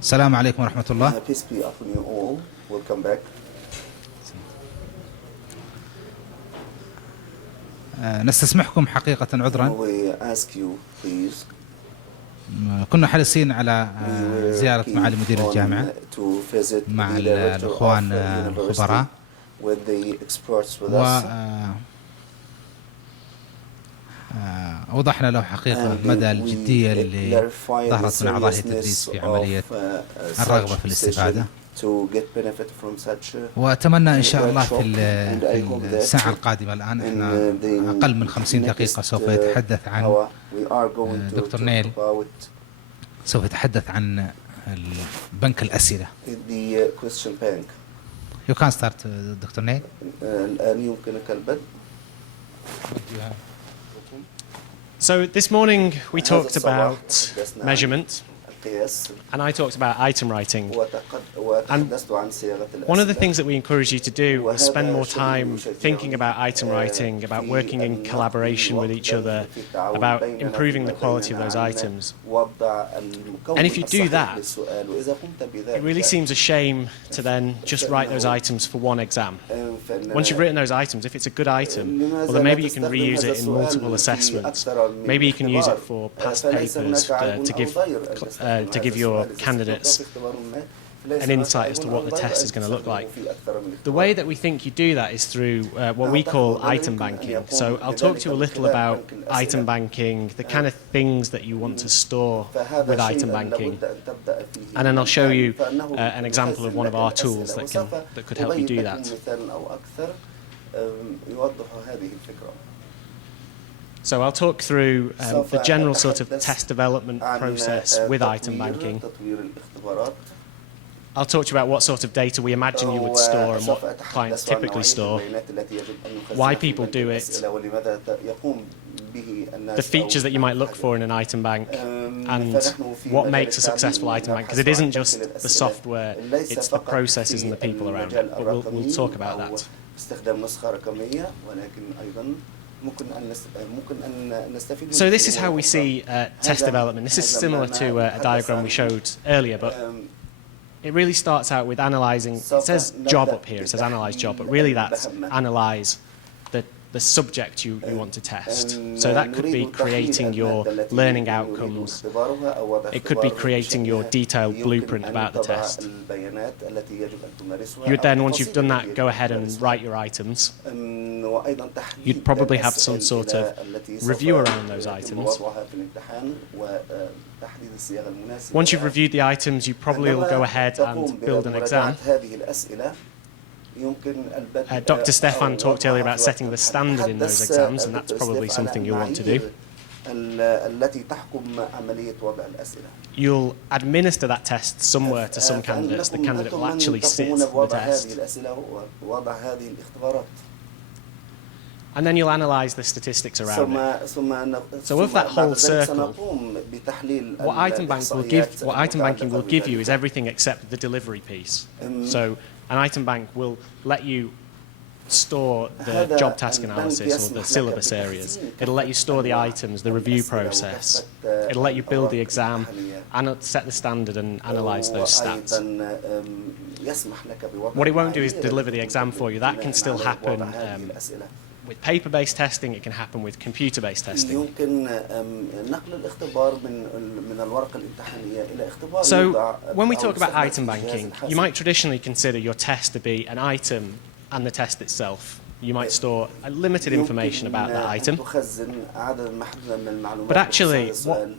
السلام عليكم ورحمة الله. Peace be upon you all. Welcome back. نستسمحكم حقيقة عذرا. We ask you, please. كنا حريصين على زيارة معالي مدير الجامعة مع الأخوان الخبراء وأوضحنا له حقيقة مدى الجدية اللي ظهرت من أعضاء التدريس في عملية الرغبة في الاستفادة، وأتمنى إن شاء الله في الساعة القادمة الآن إحنا أقل من 50 دقيقة سوف يتحدث عن دكتور نيل، سوف يتحدث عن بنك الأسئلة. You can start, دكتور نيل. الآن يمكنك البدء. So this morning we talked about measurement, and I talked about item writing. And one of the things that we encourage you to do is spend more time thinking about item writing, about working in collaboration with each other, about improving the quality of those items. And if you do that, it really seems a shame to then just write those items for one exam. Once you've written those items, if it's a good item, well then maybe you can reuse it in multiple assessments. Maybe you can use it for past papers to give your candidates an insight as to what the test is going to look like. The way that we think you do that is through what we call item banking. So I'll talk to you a little about item banking, the kind of things that you want to store with item banking, and then I'll show you an example of one of our tools that could help you do that. So I'll talk through the general sort of test development process with item banking. I'll talk to you about what sort of data we imagine you would store and what clients typically store, why people do it, the features that you might look for in an item bank, and what makes a successful item bank, because it isn't just the software, it's the processes and the people around it, but we'll talk about that. So this is how we see test development. This is similar to a diagram we showed earlier, but it really starts out with analysing. It says job up here, it says analyse job, but really that's analyse the subject you want to test. So that could be creating your learning outcomes. It could be creating your detailed blueprint about the test. You would then, once you've done that, go ahead and write your items. You'd probably have some sort of review around those items. Once you've reviewed the items, you probably will go ahead and build an exam. Dr. Stefan talked earlier about setting the standard in those exams, and that's probably something you'll want to do. You'll administer that test somewhere to some candidates. The candidate will actually sit the test. And then you'll analyse the statistics around it. So of that whole circle, what item banking will give you is everything except the delivery piece. So an item bank will let you store the job task analysis or the syllabus areas. It'll let you store the items, the review process. It'll let you build the exam and set the standard and analyse those stats. What it won't do is deliver the exam for you. That can still happen with paper-based testing. It can happen with computer-based testing. So when we talk about item banking, you might traditionally consider your test to be an item and the test itself. You might store limited information about that item. But actually,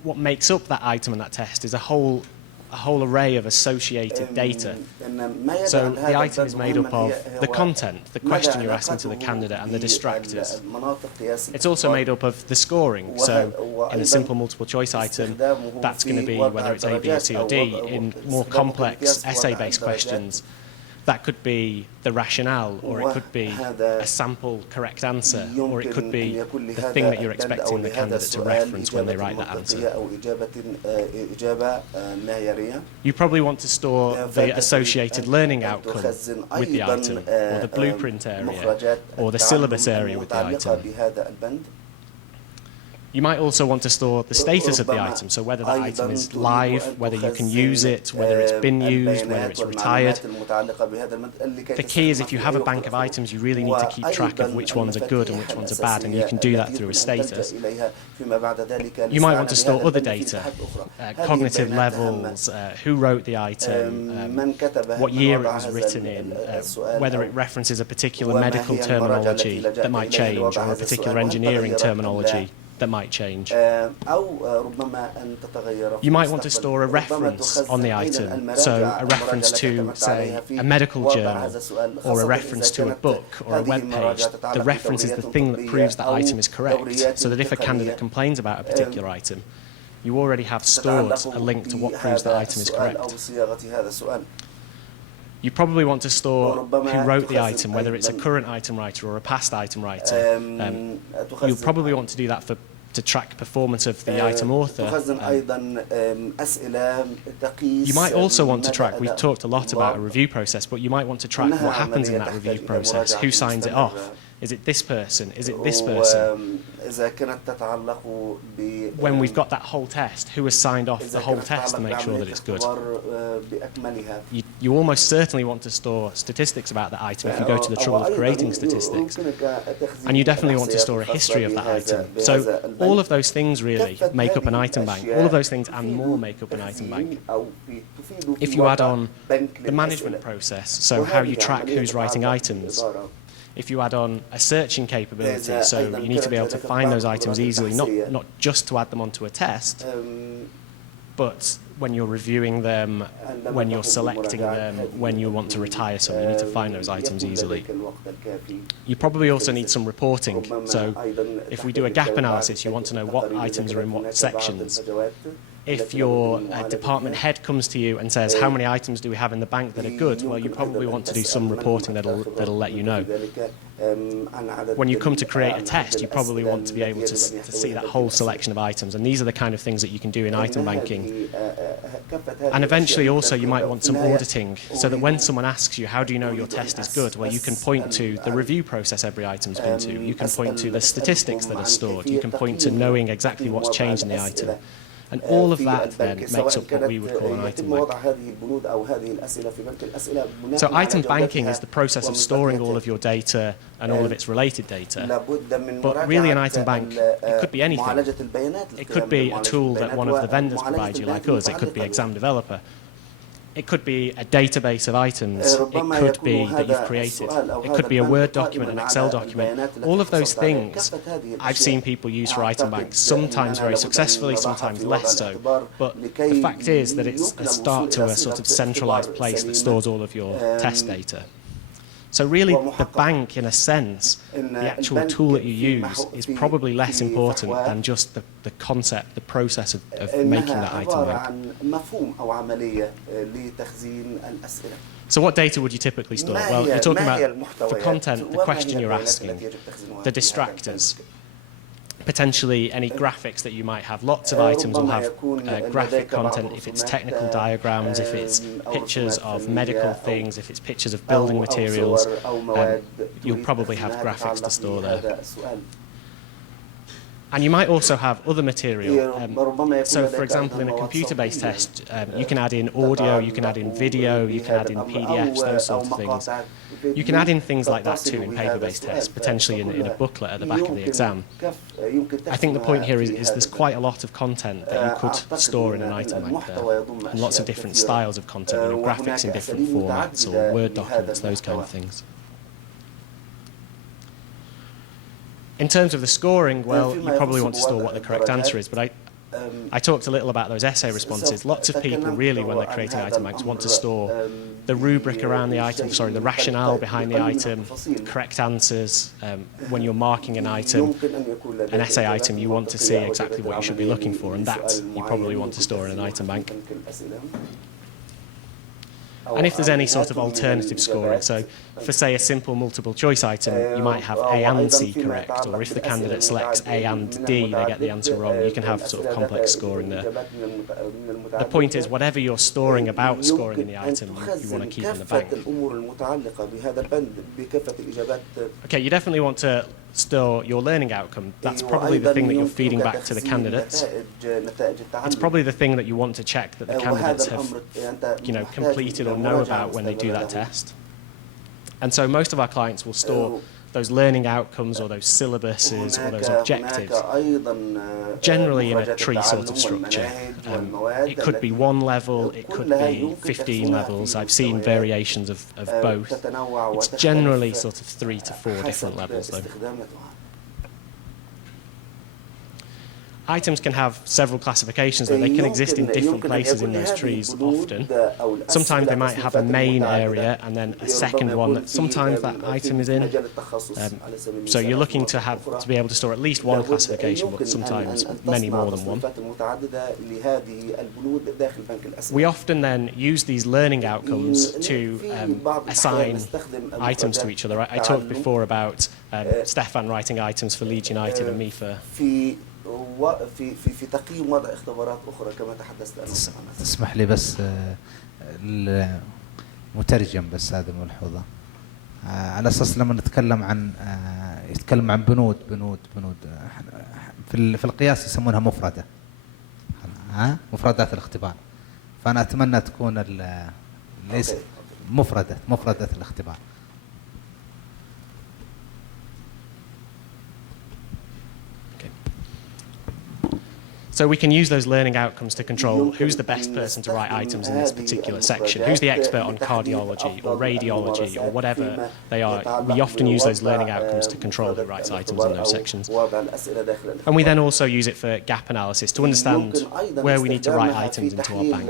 what makes up that item and that test is a whole array of associated data. So the item is made up of the content, the question you're asking to the candidate, and the distractors. It's also made up of the scoring. So in a simple multiple choice item, that's going to be whether it's A, B, or C, or D. In more complex essay-based questions, that could be the rationale, or it could be a sample correct answer, or it could be the thing that you're expecting the candidate to reference when they write that answer. You probably want to store the associated learning outcome with the item, or the blueprint area, or the syllabus area with the item. You might also want to store the status of the item, so whether the item is live, whether you can use it, whether it's been used, whether it's retired. The key is if you have a bank of items, you really need to keep track of which ones are good and which ones are bad, and you can do that through a status. You might want to store other data, cognitive levels, who wrote the item, what year it was written in, whether it references a particular medical terminology that might change, or a particular engineering terminology that might change. You might want to store a reference on the item, so a reference to, say, a medical journal, or a reference to a book or a web page. The reference is the thing that proves that item is correct, so that if a candidate complains about a particular item, you already have stored a link to what proves that item is correct. You probably want to store who wrote the item, whether it's a current item writer or a past item writer. You'll probably want to do that to track performance of the item author. You might also want to track, we've talked a lot about a review process, but you might want to track what happens in that review process. Who signs it off? Is it this person? Is it this person? When we've got that whole test, who has signed off the whole test to make sure that it's good? You almost certainly want to store statistics about the item if you go to the trouble of creating statistics. And you definitely want to store a history of that item. So all of those things really make up an item bank. All of those things and more make up an item bank. If you add on the management process, so how you track who's writing items, if you add on a searching capability, so you need to be able to find those items easily, not just to add them onto a test, but when you're reviewing them, when you're selecting them, when you want to retire some, you need to find those items easily. You probably also need some reporting. So if we do a gap analysis, you want to know what items are in what sections. If your department head comes to you and says, how many items do we have in the bank that are good? Well, you probably want to do some reporting that'll let you know. When you come to create a test, you probably want to be able to see that whole selection of items. And these are the kind of things that you can do in item banking. And eventually also you might want some auditing, so that when someone asks you, how do you know your test is good? Well, you can point to the review process every item's been to. You can point to the statistics that are stored. You can point to knowing exactly what's changed in the item. And all of that then makes up what we would call an item bank. So item banking is the process of storing all of your data and all of its related data. But really an item bank, it could be anything. It could be a tool that one of the vendors provides you, like us. It could be Exam Developer. It could be a database of items. It could be that you've created. It could be a Word document, an Excel document. All of those things I've seen people use for item banks, sometimes very successfully, sometimes less so. But the fact is that it's a start to a sort of centralized place that stores all of your test data. So really, the bank, in a sense, the actual tool that you use, is probably less important than just the concept, the process of making that item bank. So what data would you typically store? Well, you're talking about, for content, the question you're asking, the distractors. Potentially any graphics that you might have. Lots of items will have graphic content if it's technical diagrams, if it's pictures of medical things, if it's pictures of building materials. You'll probably have graphics to store there. And you might also have other material. So, for example, in a computer-based test, you can add in audio, you can add in video, you can add in PDFs, those sorts of things. You can add in things like that too in paper-based tests, potentially in a booklet at the back of the exam. I think the point here is there's quite a lot of content that you could store in an item bank there, and lots of different styles of content, graphics in different formats or Word documents, those kind of things. In terms of the scoring, well, you probably want to store what the correct answer is, but I talked a little about those essay responses. Lots of people really, when they're creating item banks, want to store the rubric around the item, the rationale behind the item, correct answers. When you're marking an item, an essay item, you want to see exactly what you should be looking for, and that you probably want to store in an item bank. And if there's any sort of alternative scoring, so for, say, a simple multiple choice item, you might have A and C correct, or if the candidate selects A and D, they get the answer wrong. You can have sort of complex scoring there. The point is, whatever you're storing about scoring in the item, you want to keep in the bank. Okay, you definitely want to store your learning outcome. That's probably the thing that you're feeding back to the candidates. It's probably the thing that you want to check that the candidates have, completed or know about when they do that test. And so most of our clients will store those learning outcomes or those syllabuses or those objectives generally in a tree sort of structure. It could be 1 level, it could be 15 levels. I've seen variations of both. It's generally sort of 3 to 4 different levels though. Items can have several classifications, though. They can exist in different places in those trees often. Sometimes they might have a main area and then a second one that sometimes that item is in. So you're looking to be able to store at least one classification, but sometimes many more than one. We often then use these learning outcomes to assign items to each other. I talked before about Stefan writing items for Leeds United and me for في تقييم وضع اختبارات أخرى كما تحدثت أنا. تسمح لي بس المترجم بس هذه ملحوظة على أساس لما نتكلم عن يتكلم عن بنود في القياس يسمونها مفردة مفردات الاختبار فأنا أتمنى تكون ليس مفردة الاختبار. So we can use those learning outcomes to control who's the best person to write items in this particular section, who's the expert on cardiology or radiology or whatever they are. We often use those learning outcomes to control who writes items in those sections. And we then also use it for gap analysis to understand where we need to write items into our bank.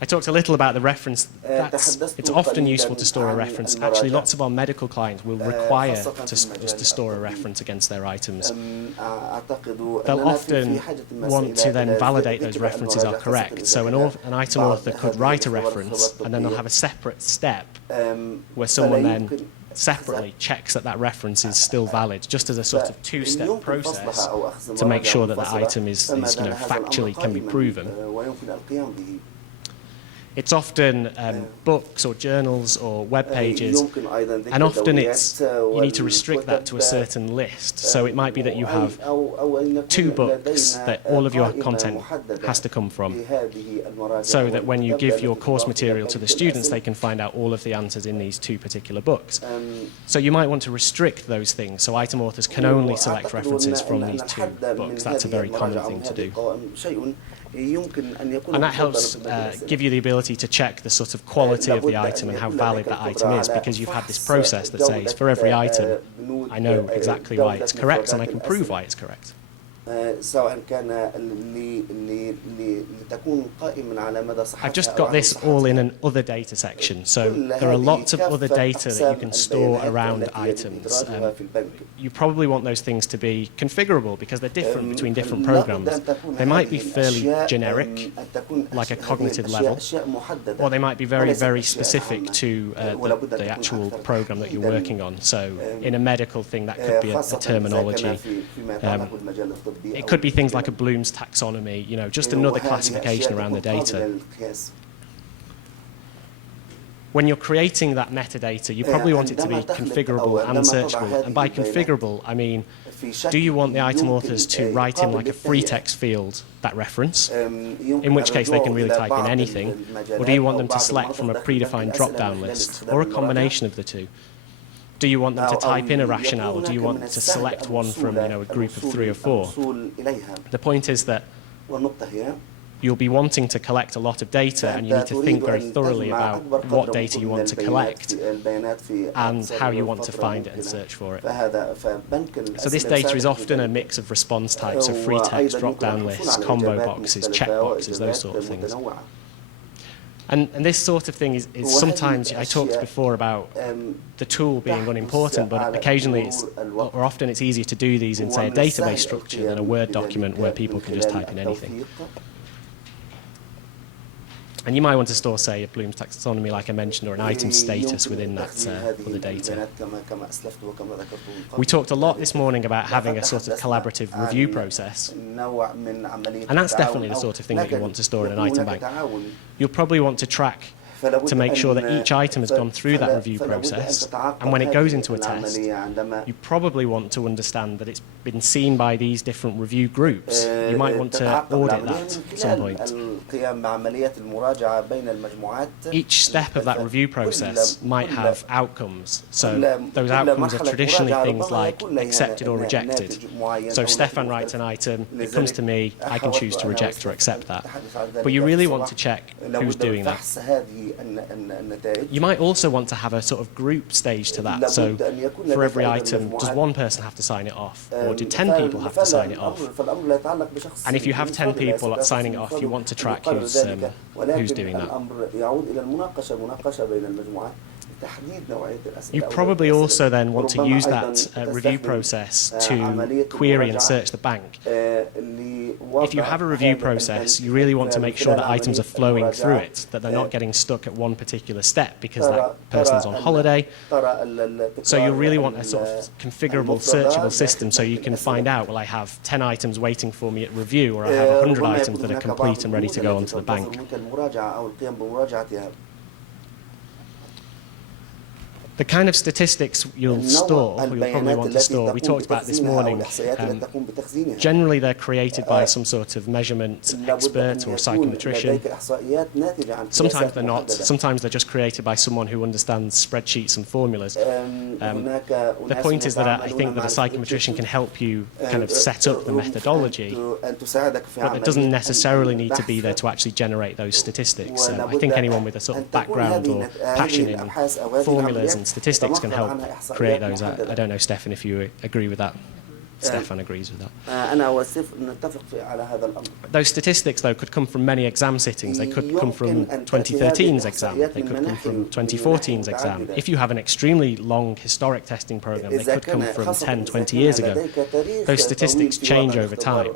I talked a little about the reference. It's often useful to store a reference. Actually, lots of our medical clients will require us to store a reference against their items. They'll often want to then validate those references are correct. So an item author could write a reference, and then they'll have a separate step where someone then separately checks that reference is still valid, just as a sort of two-step process to make sure that that item is factually can be proven. It's often books or journals or web pages, and often you need to restrict that to a certain list. So it might be that you have 2 books that all of your content has to come from, so that when you give your course material to the students, they can find out all of the answers in these 2 particular books. So you might want to restrict those things, so item authors can only select references from these 2 books. That's a very common thing to do. And that helps give you the ability to check the sort of quality of the item and how valid that item is, because you've had this process that says for every item I know exactly why it's correct and I can prove why it's correct. I've just got this all in an other data section, so there are lots of other data that you can store around items. You probably want those things to be configurable because they're different between different programs. They might be fairly generic, like a cognitive level, or they might be very, very specific to the actual program that you're working on. So in a medical thing, that could be a terminology. It could be things like a Bloom's taxonomy, just another classification around the data. When you're creating that metadata, you probably want it to be configurable and searchable. And by configurable, I mean, do you want the item authors to write in like a free text field that reference, in which case they can really type in anything, or do you want them to select from a predefined drop-down list, or a combination of the 2? Do you want them to type in a rationale, or do you want to select one from a group of 3 or 4? The point is that you'll be wanting to collect a lot of data, and you need to think very thoroughly about what data you want to collect and how you want to find it and search for it. So this data is often a mix of response types, of free text, drop-down lists, combo boxes, checkboxes, those sort of things. And this sort of thing is sometimes, I talked before about the tool being unimportant, but occasionally or often it's easier to do these in, say, a database structure than a Word document where people can just type in anything. And you might want to store, say, a Bloom's taxonomy, like I mentioned, or an item status within that other data. We talked a lot this morning about having a sort of collaborative review process. And that's definitely the sort of thing that you want to store in an item bank. You'll probably want to track to make sure that each item has gone through that review process, and when it goes into a test, you probably want to understand that it's been seen by these different review groups. You might want to audit that at some point. Each step of that review process might have outcomes. So those outcomes are traditionally things like accepted or rejected. So Stefan writes an item, it comes to me, I can choose to reject or accept that. But you really want to check who's doing that. You might also want to have a sort of group stage to that. So for every item, does one person have to sign it off? Or do 10 people have to sign it off? And if you have 10 people signing it off, you want to track who's doing that. You probably also then want to use that review process to query and search the bank. If you have a review process, you really want to make sure that items are flowing through it, that they're not getting stuck at one particular step because that person's on holiday. So you really want a sort of configurable, searchable system so you can find out, well, I have 10 items waiting for me at review, or I have 100 items that are complete and ready to go onto the bank. The kind of statistics you'll store, or you'll probably want to store, we talked about this morning, generally they're created by some sort of measurement expert or psychometrician. Sometimes they're not, sometimes they're just created by someone who understands spreadsheets and formulas. The point is that I think that a psychometrician can help you kind of set up the methodology, but it doesn't necessarily need to be there to actually generate those statistics. I think anyone with a sort of background or passion in formulas and statistics can help create those. I don't know, Stefan, if you agree with that. Stefan agrees with that. Those statistics, though, could come from many exam sittings. They could come from 2013's exam. They could come from 2014's exam. If you have an extremely long historic testing program, they could come from 10, 20 years ago. Those statistics change over time.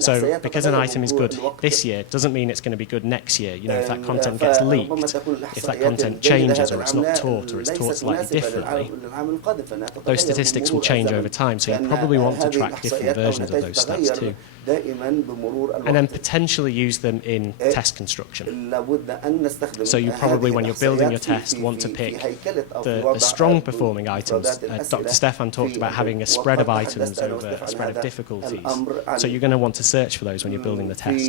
So because an item is good this year doesn't mean it's going to be good next year. You know, if that content gets leaked, if that content changes or it's not taught or it's taught slightly differently, those statistics will change over time. So you probably want to track different versions of those stats too. And then potentially use them in test construction. So you probably, when you're building your test, want to pick the strong performing items. Dr. Stefan talked about having a spread of items over a spread of difficulties. So you're going to want to search for those when you're building the test.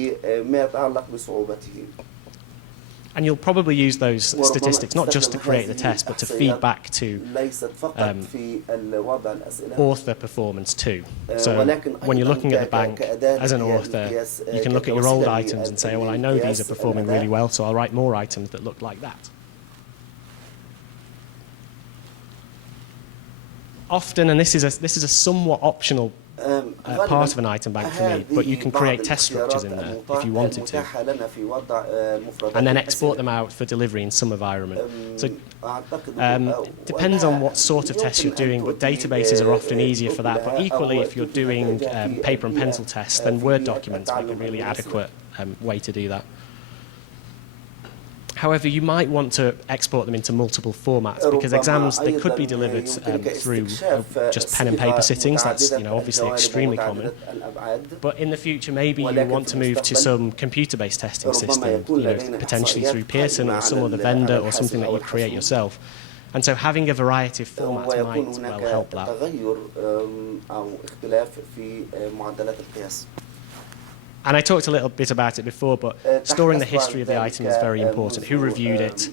And you'll probably use those statistics not just to create the test, but to feed back to author performance too. So when you're looking at the bank as an author, you can look at your old items and say, well, I know these are performing really well, so I'll write more items that look like that. Often, and this is a somewhat optional part of an item bank for me, but you can create test structures in there if you wanted to, and then export them out for delivery in some environment. So depends on what sort of tests you're doing, but databases are often easier for that. But equally, if you're doing paper and pencil tests, then Word documents make a really adequate way to do that. However, you might want to export them into multiple formats because exams, they could be delivered through just pen and paper sittings. That's, you know, obviously extremely common. But in the future, maybe you want to move to some computer-based testing system, you know, potentially through Pearson or some other vendor or something that you create yourself. And so having a variety of formats might well help that. And I talked a little bit about it before, but storing the history of the item is very important. Who reviewed it?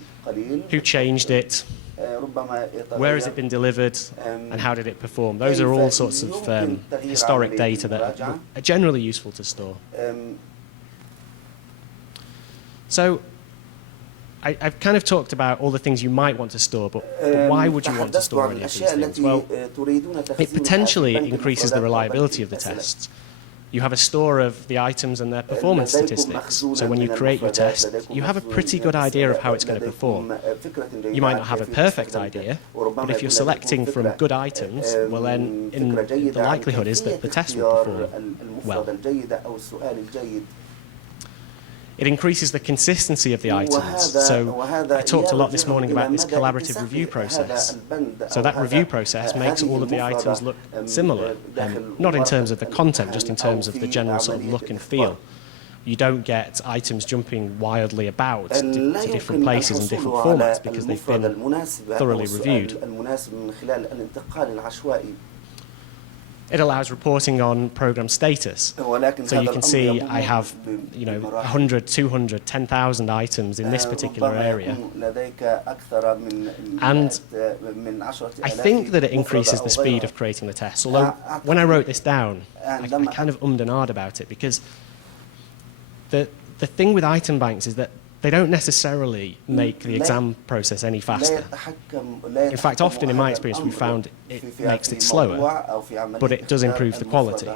Who changed it? Where has it been delivered? And how did it perform? Those are all sorts of historic data that are generally useful to store. So I've kind of talked about all the things you might want to store, but why would you want to store any of these things? Well, it potentially increases the reliability of the tests. You have a store of the items and their performance statistics. So when you create your test, you have a pretty good idea of how it's going to perform. You might not have a perfect idea, but if you're selecting from good items, well then the likelihood is that the test will perform well. It increases the consistency of the items. So I talked a lot this morning about this collaborative review process. So that review process makes all of the items look similar, not in terms of the content, just in terms of the general sort of look and feel. you don't get items jumping wildly about to different places and different formats because they've been thoroughly reviewed. It allows reporting on program status. So you can see I have 100, 200, 10,000 items in this particular area. And I think that it increases the speed of creating the tests. Although when I wrote this down, I kind of ummed and ahed about it because the thing with item banks is that they don't necessarily make the exam process any faster. In fact, often in my experience, we found it makes it slower, but it does improve the quality.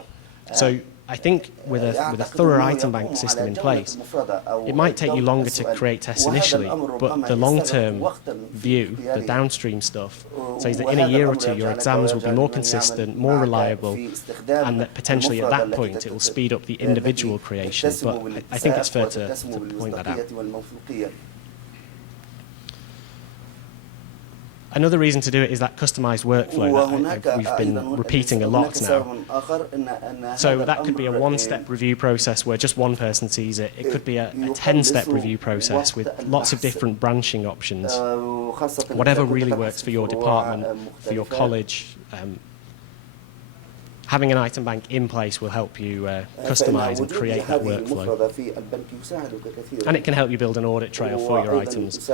So I think with a thorough item bank system in place, it might take you longer to create tests initially, but the long-term view, the downstream stuff, says that in a year or two your exams will be more consistent, more reliable, and that potentially at that point it will speed up the individual creation. But I think it's fair to point that out. Another reason to do it is that customized workflow that we've been repeating a lot now. So that could be a one-step review process where just one person sees it. It could be a 10-step review process with lots of different branching options. Whatever really works for your department, for your college. Having an item bank in place will help you customize and create that workflow. And it can help you build an audit trail for your items.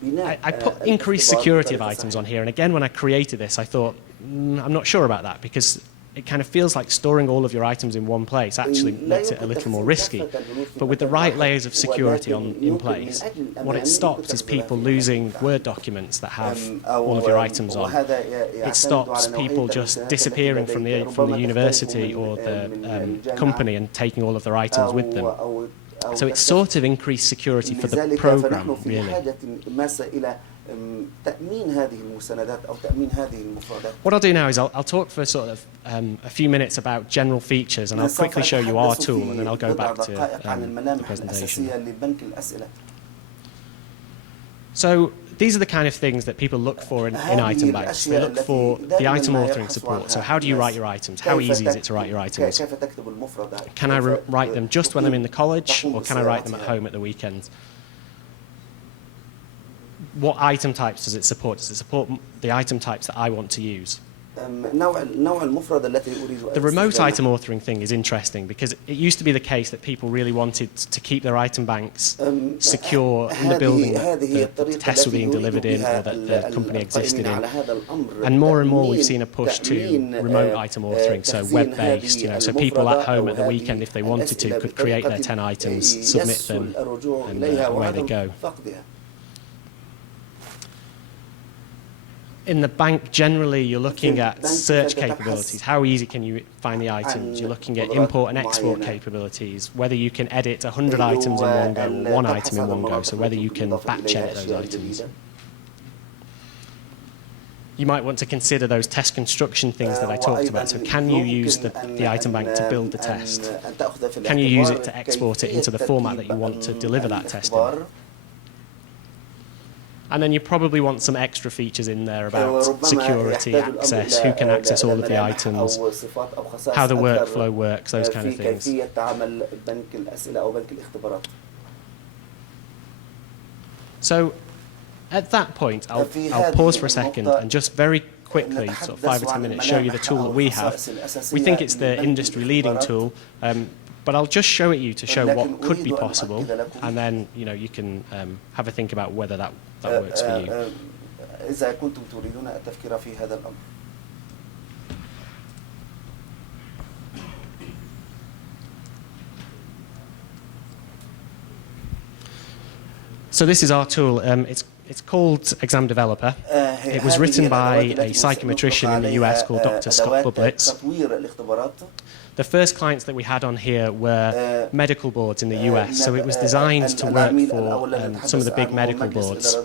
I put increased security of items on here, and again, when I created this, I thought, I'm not sure about that, because it kind of feels like storing all of your items in one place actually makes it a little more risky. But with the right layers of security in place, what it stops is people losing Word documents that have all of your items on. It stops people just disappearing from the university or the company and taking all of their items with them. So it's sort of increased security for the program, really. What I'll do now is I'll talk for sort of a few minutes about general features, and I'll quickly show you our tool, and then I'll go back to the presentation. So these are the kind of things that people look for in item banks. They look for the item authoring support. So how do you write your items? How easy is it to write your items? Can I write them just when I'm in the college, or can I write them at home at the weekend? What item types does it support? Does it support the item types that I want to use? The remote item authoring thing is interesting because it used to be the case that people really wanted to keep their item banks secure in the building that the tests were being delivered in or that the company existed in. And more we've seen a push to remote item authoring, so web-based, so people at home at the weekend, if they wanted to, could create their 10 items, submit them, and away they go. In the bank, generally, you're looking at search capabilities. How easy can you find the items? You're looking at import and export capabilities, whether you can edit 100 items in one go or one item in one go, so whether you can batch edit those items. You might want to consider those test construction things that I talked about. So can you use the item bank to build the test? Can you use it to export it into the format that you want to deliver that test in? And then you probably want some extra features in there about security, access, who can access all of the items, how the workflow works, those kind of things. So at that point, I'll pause for a second and just very quickly, sort of 5 or 10 minutes, show you the tool that we have. We think it's the industry-leading tool. But I'll just show it you to show what could be possible, and then you can have a think about whether that works for you. So this is our tool. It's called Exam Developer. It was written by a psychometrician in the US called Dr. Scott Bublitz. The first clients that we had on here were medical boards in the US, so it was designed to work for some of the big medical boards.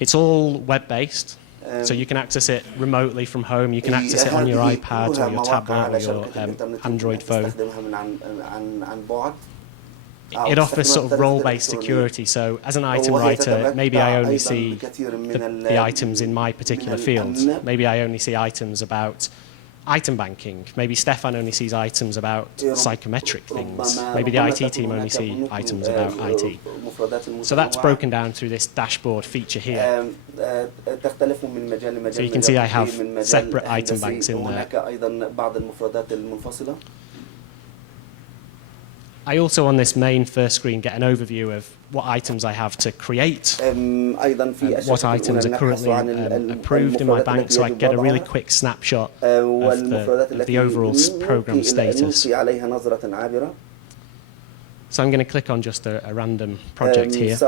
It's all web-based, so you can access it remotely from home. You can access it on your iPad or your tablet or your Android phone. It offers sort of role-based security, so as an item writer, maybe I only see the items in my particular field. Maybe I only see items about item banking. Maybe Stefan only sees items about psychometric things. Maybe the IT team only see items about IT. So that's broken down through this dashboard feature here. So you can see I have separate item banks in there. I also, on this main first screen, get an overview of what items I have to create, what items are currently approved in my bank, so I get a really quick snapshot of the overall program status. So I'm going to click on just a random project here.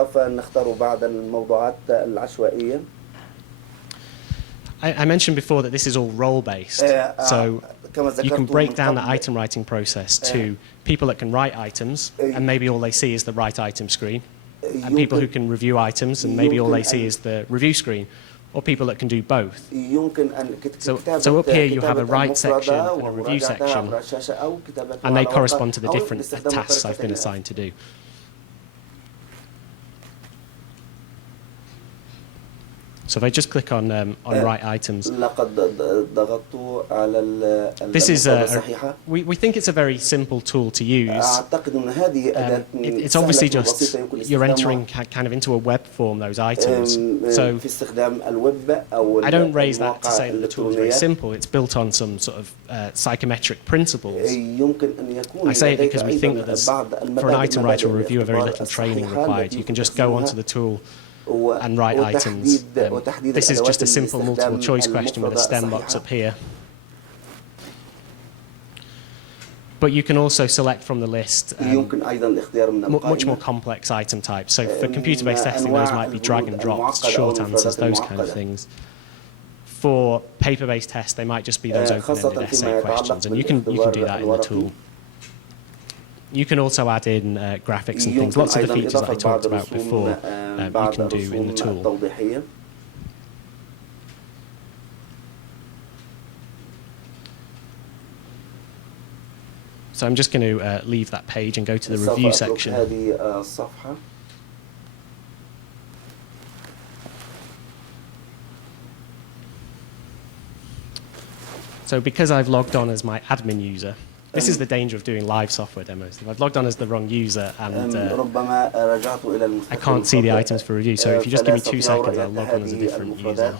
I mentioned before that this is all role-based, so you can break down the item writing process to people that can write items, and maybe all they see is the write item screen, and people who can review items, and maybe all they see is the review screen, or people that can do both. So up here you have a write section and a review section, and they correspond to the different tasks I've been assigned to do. So if I just click on write items, this is we think it's a very simple tool to use. It's obviously just you're entering kind of into a web form those items. So I don't raise that to say that the tool is very simple. It's built on some sort of psychometric principles. I say it because we think that there's, for an item writer or reviewer, very little training required. You can just go onto the tool and write items. This is just a simple multiple choice question with a STEM box up here. But you can also select from the list much more complex item types. So for computer-based testing, those might be drag and drops, short answers, those kind of things. For paper-based tests, they might just be those open-ended essay questions, and you can do that in the tool. You can also add in graphics and things. Lots of the features that I talked about before you can do in the tool. So I'm just going to leave that page and go to the review section. So because I've logged on as my admin user, this is the danger of doing live software demos. If I've logged on as the wrong user and I can't see the items for review, so if you just give me 2 seconds, I'll log on as a different user.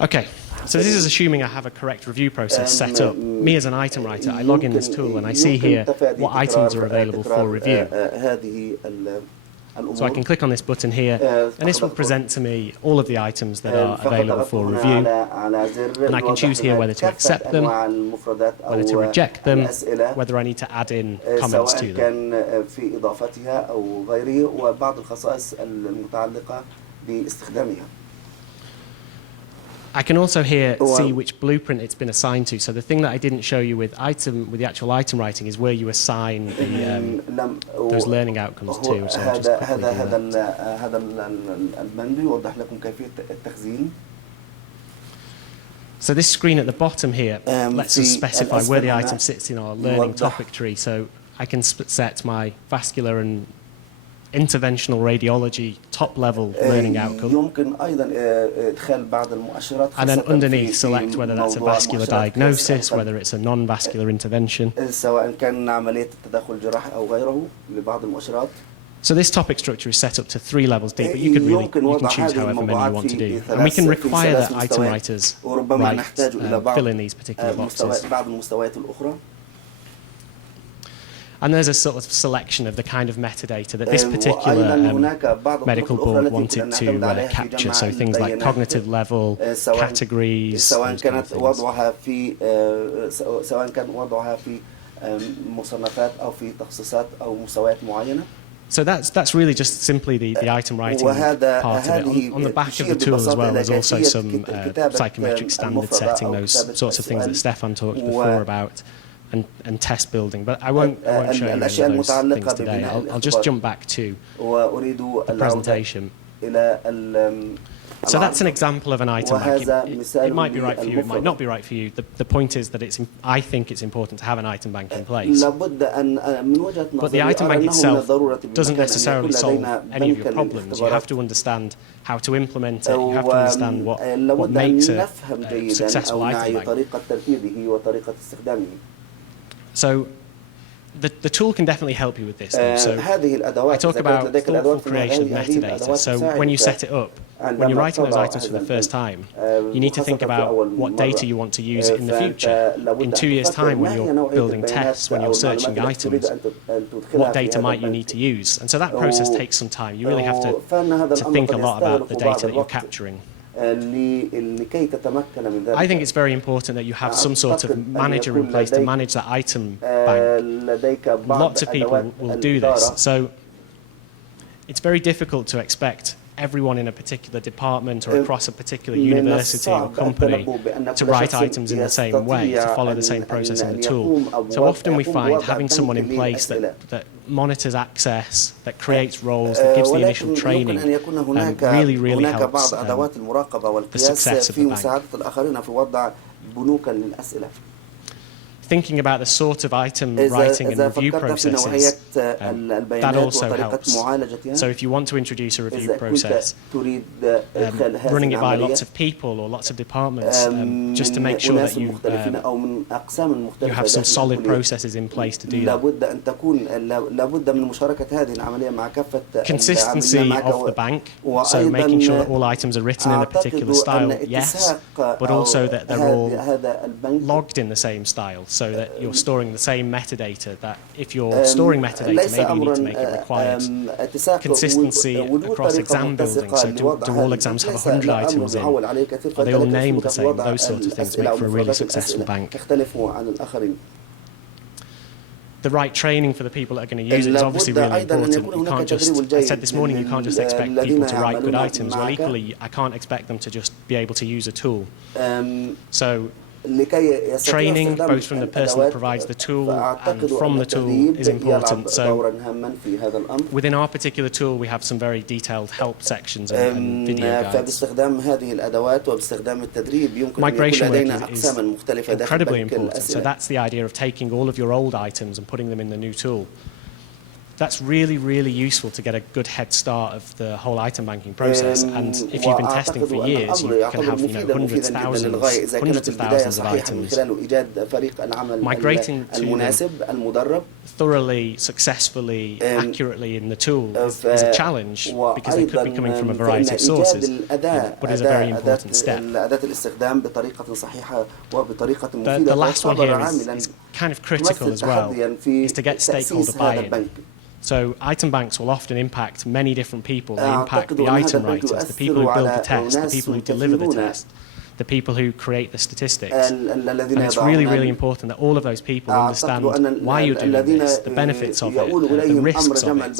Okay, so this is assuming I have a correct review process set up. Me as an item writer, I log in this tool and I see here what items are available for review. So I can click on this button here, and this will present to me all of the items that are available for review. And I can choose here whether to accept them, whether to reject them, whether I need to add in comments to them. I can also here see which blueprint it's been assigned to. So the thing that I didn't show you with the actual item writing is where you assign those learning outcomes to. So I'll just So this screen at the bottom here lets us specify where the item sits in our learning topic tree. So I can set my vascular and interventional radiology top-level learning outcome, and then underneath select whether that's a vascular diagnosis, whether it's a non-vascular intervention. So this topic structure is set up to 3 levels deep, but you can choose however many you want to do, and we can require that item writers fill in these particular boxes. And there's a sort of selection of the kind of metadata that this particular medical board wanted to capture. So things like cognitive level, categories, those kind of things. So that's really just simply the item writing part of it. On the back of the tool as well, there's also some psychometric standard setting, those sorts of things that Stefan talked before about. and test building, but I won't show you any of those things today. I'll just jump back to the presentation. So that's an example of an item bank. It might be right for you, it might not be right for you. The point is that I think it's important to have an item bank in place. But the item bank itself doesn't necessarily solve any of your problems. You have to understand how to implement it. You have to understand what makes a successful item bank. So the tool can definitely help you with this. So I talk about thoughtful creation of metadata. So when you set it up, when you're writing those items for the first time, you need to think about what data you want to use in the future. In 2 years' time, when you're building tests, when you're searching items, what data might you need to use? And so that process takes some time. You really have to think a lot about the data that you're capturing. I think it's very important that you have some sort of manager in place to manage that item bank. Lots of people will do this. So it's very difficult to expect everyone in a particular department or across a particular university or company to write items in the same way, to follow the same process in the tool. So often we find having someone in place that monitors access, that creates roles, that gives the initial training, really helps the success of the bank. Thinking about the sort of item writing and review processes, that also helps. So if you want to introduce a review process, running it by lots of people or lots of departments, just to make sure that you have some solid processes in place to do that. Consistency of the bank, so making sure that all items are written in a particular style, yes, but also that they're all logged in the same style. So that you're storing the same metadata, that if you're storing metadata, maybe you need to make it required. Consistency across exam building, so do all exams have 100 items in? Are they all named the same? Those sorts of things make for a really successful bank. The right training for the people that are going to use it is obviously really important. You can't just, I said this morning, you can't just expect people to write good items. Well, equally, I can't expect them to just be able to use a tool. So training, both from the person that provides the tool and from the tool, is important. So within our particular tool, we have some very detailed help sections and video guides. Migration work is incredibly important. So that's the idea of taking all of your old items and putting them in the new tool. That's really useful to get a good head start of the whole item banking process. And if you've been testing for years, you can have hundreds of thousands of items. Migrating to them thoroughly, successfully, accurately in the tool is a challenge because they could be coming from a variety of sources, but is a very important step. The last one here is kind of critical as well, is to get stakeholder buy-in. So item banks will often impact many different people. They impact the item writers, the people who build the test, the people who deliver the test, the people who create the statistics. And it's really important that all of those people understand why you're doing this, the benefits of it, the risks of it.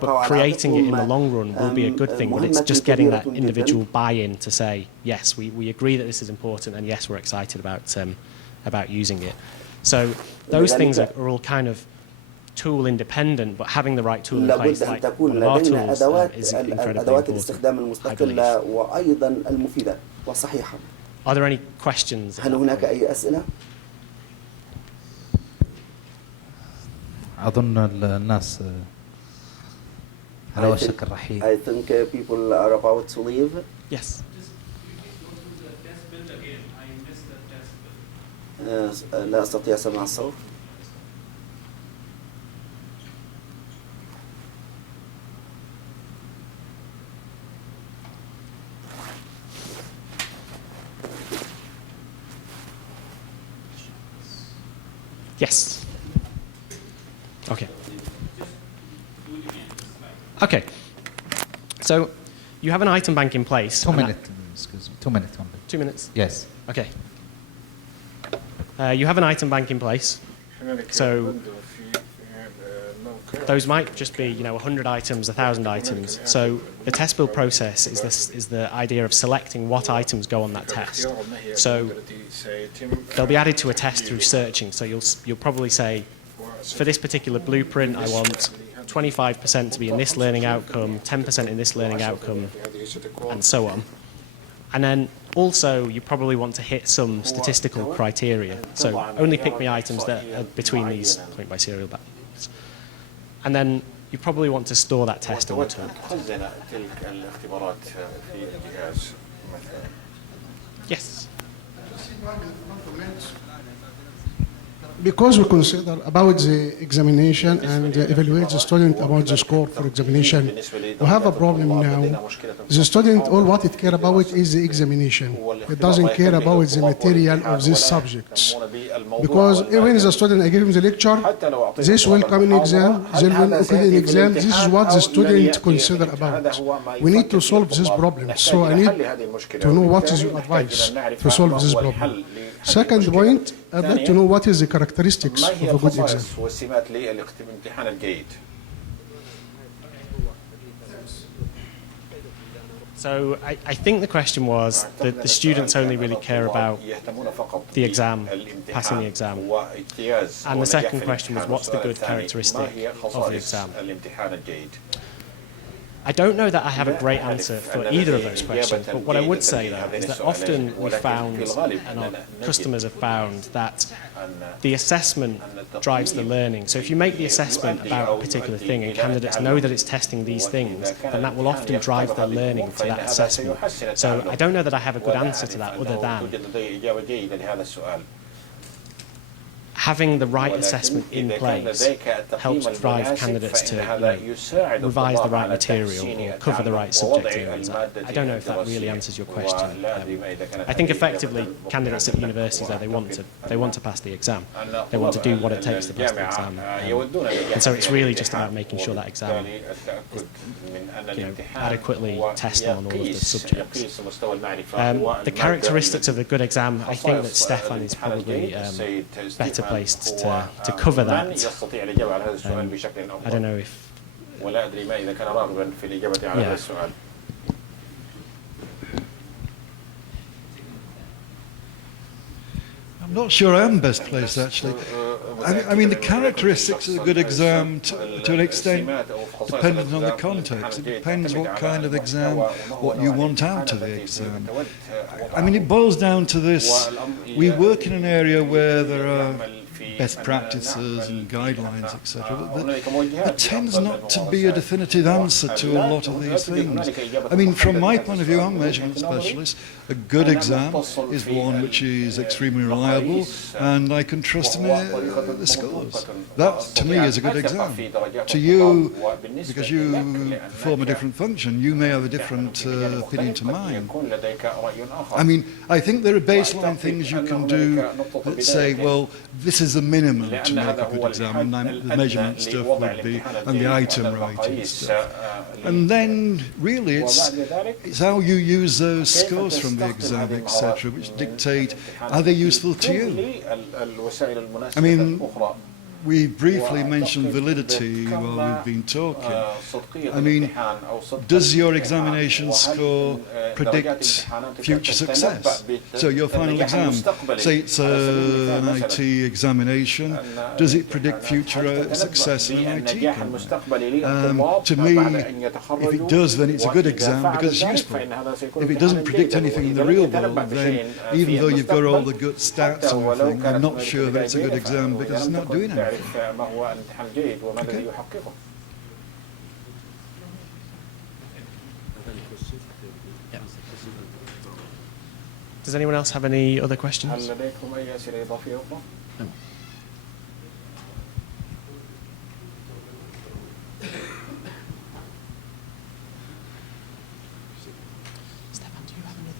But creating it in the long run will be a good thing, but it's just getting that individual buy-in to say, yes, we agree that this is important, and yes, we're excited about using it. So those things are all kind of tool independent, but having the right tool in place, like one of our tools, is incredibly important, I believe. Are there any questions? أظن الناس على وشك الرحيل. I think people are about to leave. Yes. لا أستطيع سماع الصوت. Yes. Okay. Okay. So you have an item bank in place. 2 minutes. Excuse me. 2 minutes only. 2 minutes? Yes. Okay. You have an item bank in place. So those might just be, 100 items, 1,000 items. So the test build process is the idea of selecting what items go on that test. So they'll be added to a test through searching. So you'll probably say, for this particular blueprint, I want 25% to be in this learning outcome, 10% in this learning outcome, and so on. And then also, you probably want to hit some statistical criteria. So only pick me items that are between these point by serial balance. And then you probably want to store that test in the term. Yes. Because we consider about the examination and evaluate the student about the score for examination, we have a problem now. The student, all what it care about is the examination. It doesn't care about the material of these subjects. Because even the student, I give him the lecture, this will come in exam, they will occur in exam. This is what the student consider about. We need to solve this problem. So I need to know what is your advice to solve this problem. Second point, I'd like to know what is the characteristics of a good exam. So I think the question was that the students only really care about the exam, passing the exam. And the second question was, what's the good characteristic of the exam? I don't know that I have a great answer for either of those questions, but what I would say, though, is that often we found, and our customers have found, that the assessment drives the learning. So if you make the assessment about a particular thing and candidates know that it's testing these things, then that will often drive their learning to that assessment. So I don't know that I have a good answer to that other than having the right assessment in place helps drive candidates to revise the right material or cover the right subject areas. I don't know if that really answers your question. I think effectively candidates at universities, though, they want to pass the exam. They want to do what it takes to pass the exam. And so it's really just about making sure that exam is adequately testing on all of the subjects. The characteristics of a good exam, I think that Stefan is probably better placed to cover that. I don't know if... Yeah. I'm not sure I'm best placed, actually. I mean, the characteristics of a good exam, to an extent, dependent on the context. It depends what kind of exam, what you want out of the exam. I mean, it boils down to this. We work in an area where there are best practices and guidelines, etc. But there tends not to be a definitive answer to a lot of these things. I mean, from my point of view, I'm a measurement specialist. A good exam is one which is extremely reliable and I can trust in the scores. That, to me, is a good exam. To you, because you perform a different function, you may have a different opinion to mine. I mean, I think there are baseline things you can do that say, well, this is the minimum to make a good exam, and the measurement stuff would be, and the item writing stuff. And then, really, it's how you use those scores from the exam, etc., which dictate, are they useful to you? I mean, we briefly mentioned validity while we've been talking. I mean, does your examination score predict future success? So your final exam, say it's an IT examination, does it predict future success in an IT company? To me, if it does, then it's a good exam because it's useful. If it doesn't predict anything in the real world, then even though you've got all the good stats and everything, I'm not sure that it's a good exam because it's not doing anything. Okay. Does anyone else have any other questions? No. Stefan, do you have another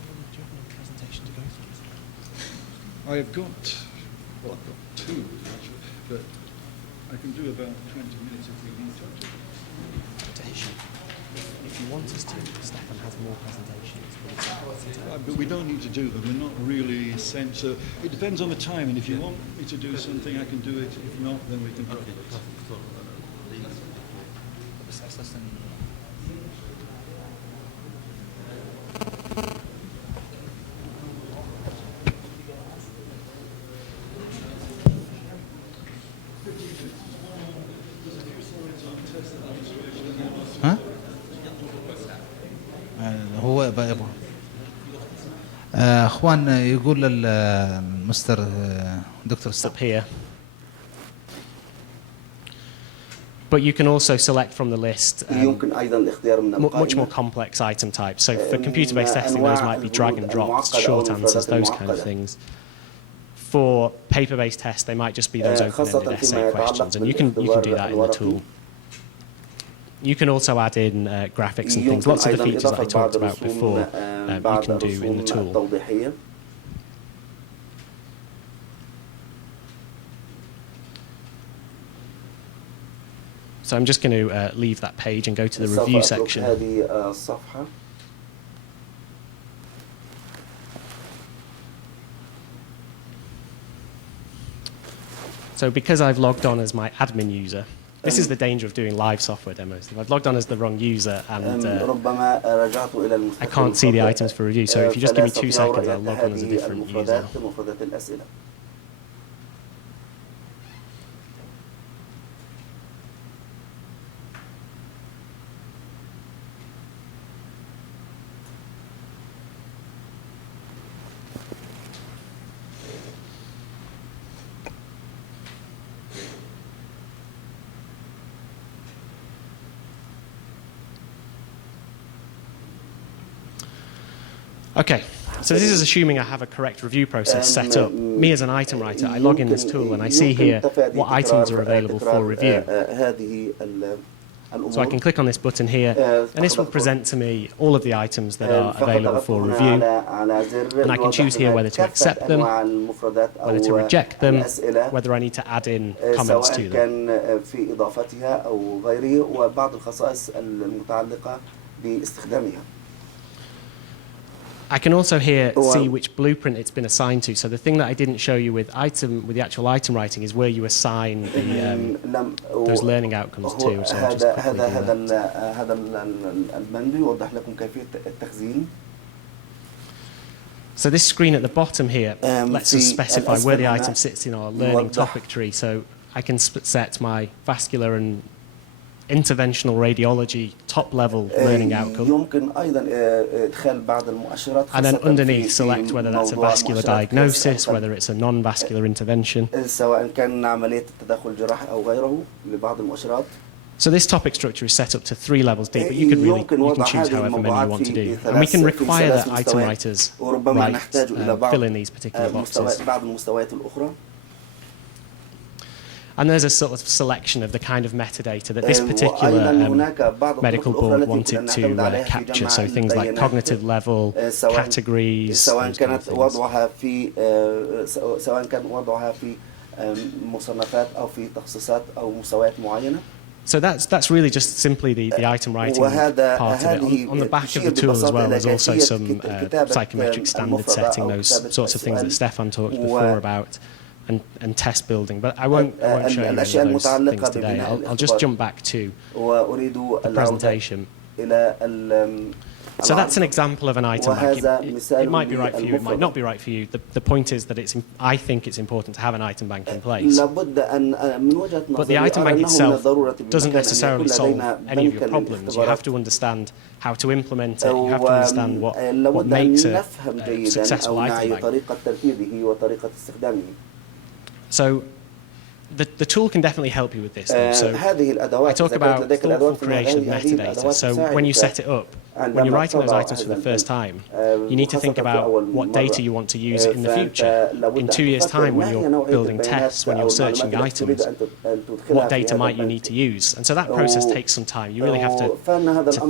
presentation to go through? I have got, well, I've got two, actually, but I can do about 20 minutes if we need to. If you want us to, Stefan has more presentations. But we don't need to do them. They're not really essential. It depends on the time, and if you want me to do something, I can do it. If not, then we can do it. ها؟ هو يبغى اخوان يقول المستر دكتور up here. But you can also select from the list يمكن أيضا الاختيار من much more القائمة complex item types. So for computer-based testing, those might be drag and drops, short answers, those kind of things. For paper-based tests, they might just be those open-ended essay questions, and you can do that in the tool. You can also add in graphics and things. Lots of the features that I talked about before you can do in the tool. So I'm just going to leave that page and go to the review section. So because I've logged on as my admin user, this is the danger of doing live software demos. If I've logged on as the wrong user and I can't see the items for review, so if you just give me 2 seconds, I'll log on as a different user. Okay, so this is assuming I have a correct review process set up. Me as an item writer, I log in this tool and I see here what items are available for review. So I can click on this button here, and this will present to me all of the items that are available for review. And I can choose here whether to accept them, whether to reject them, whether I need to add in comments to them. I can also here see which blueprint it's been assigned to. So the thing that I didn't show you with the actual item writing is where you assign those learning outcomes to. So I'll just So this screen at the bottom here lets us specify where the item sits in our learning topic tree. So I can set my vascular and interventional radiology top-level learning outcome. And then underneath, select whether that's a vascular diagnosis, whether it's a non-vascular intervention. So this topic structure is set up to 3 levels deep, but you can choose however many you want to do. And we can require that item writers fill in these particular boxes. And there's a sort of selection of the kind of metadata that this particular medical board wanted to capture. So things like cognitive level, categories, those kind of things. So that's really just simply the item writing part of it. On the back of the tool as well, there's also some psychometric standard setting, those sorts of things that Stefan talked before about. And test building, but I won't show you any of those things today. I'll just jump back to the presentation. So that's an example of an item bank. It might be right for you, it might not be right for you. The point is that I think it's important to have an item bank in place. But the item bank itself doesn't necessarily solve any of your problems. You have to understand how to implement it. You have to understand what makes a successful item bank. So the tool can definitely help you with this. So I talk about thoughtful creation of metadata. So when you set it up, when you're writing those items for the first time, you need to think about what data you want to use in the future. In 2 years' time, when you're building tests, when you're searching items, what data might you need to use? And so that process takes some time. You really have to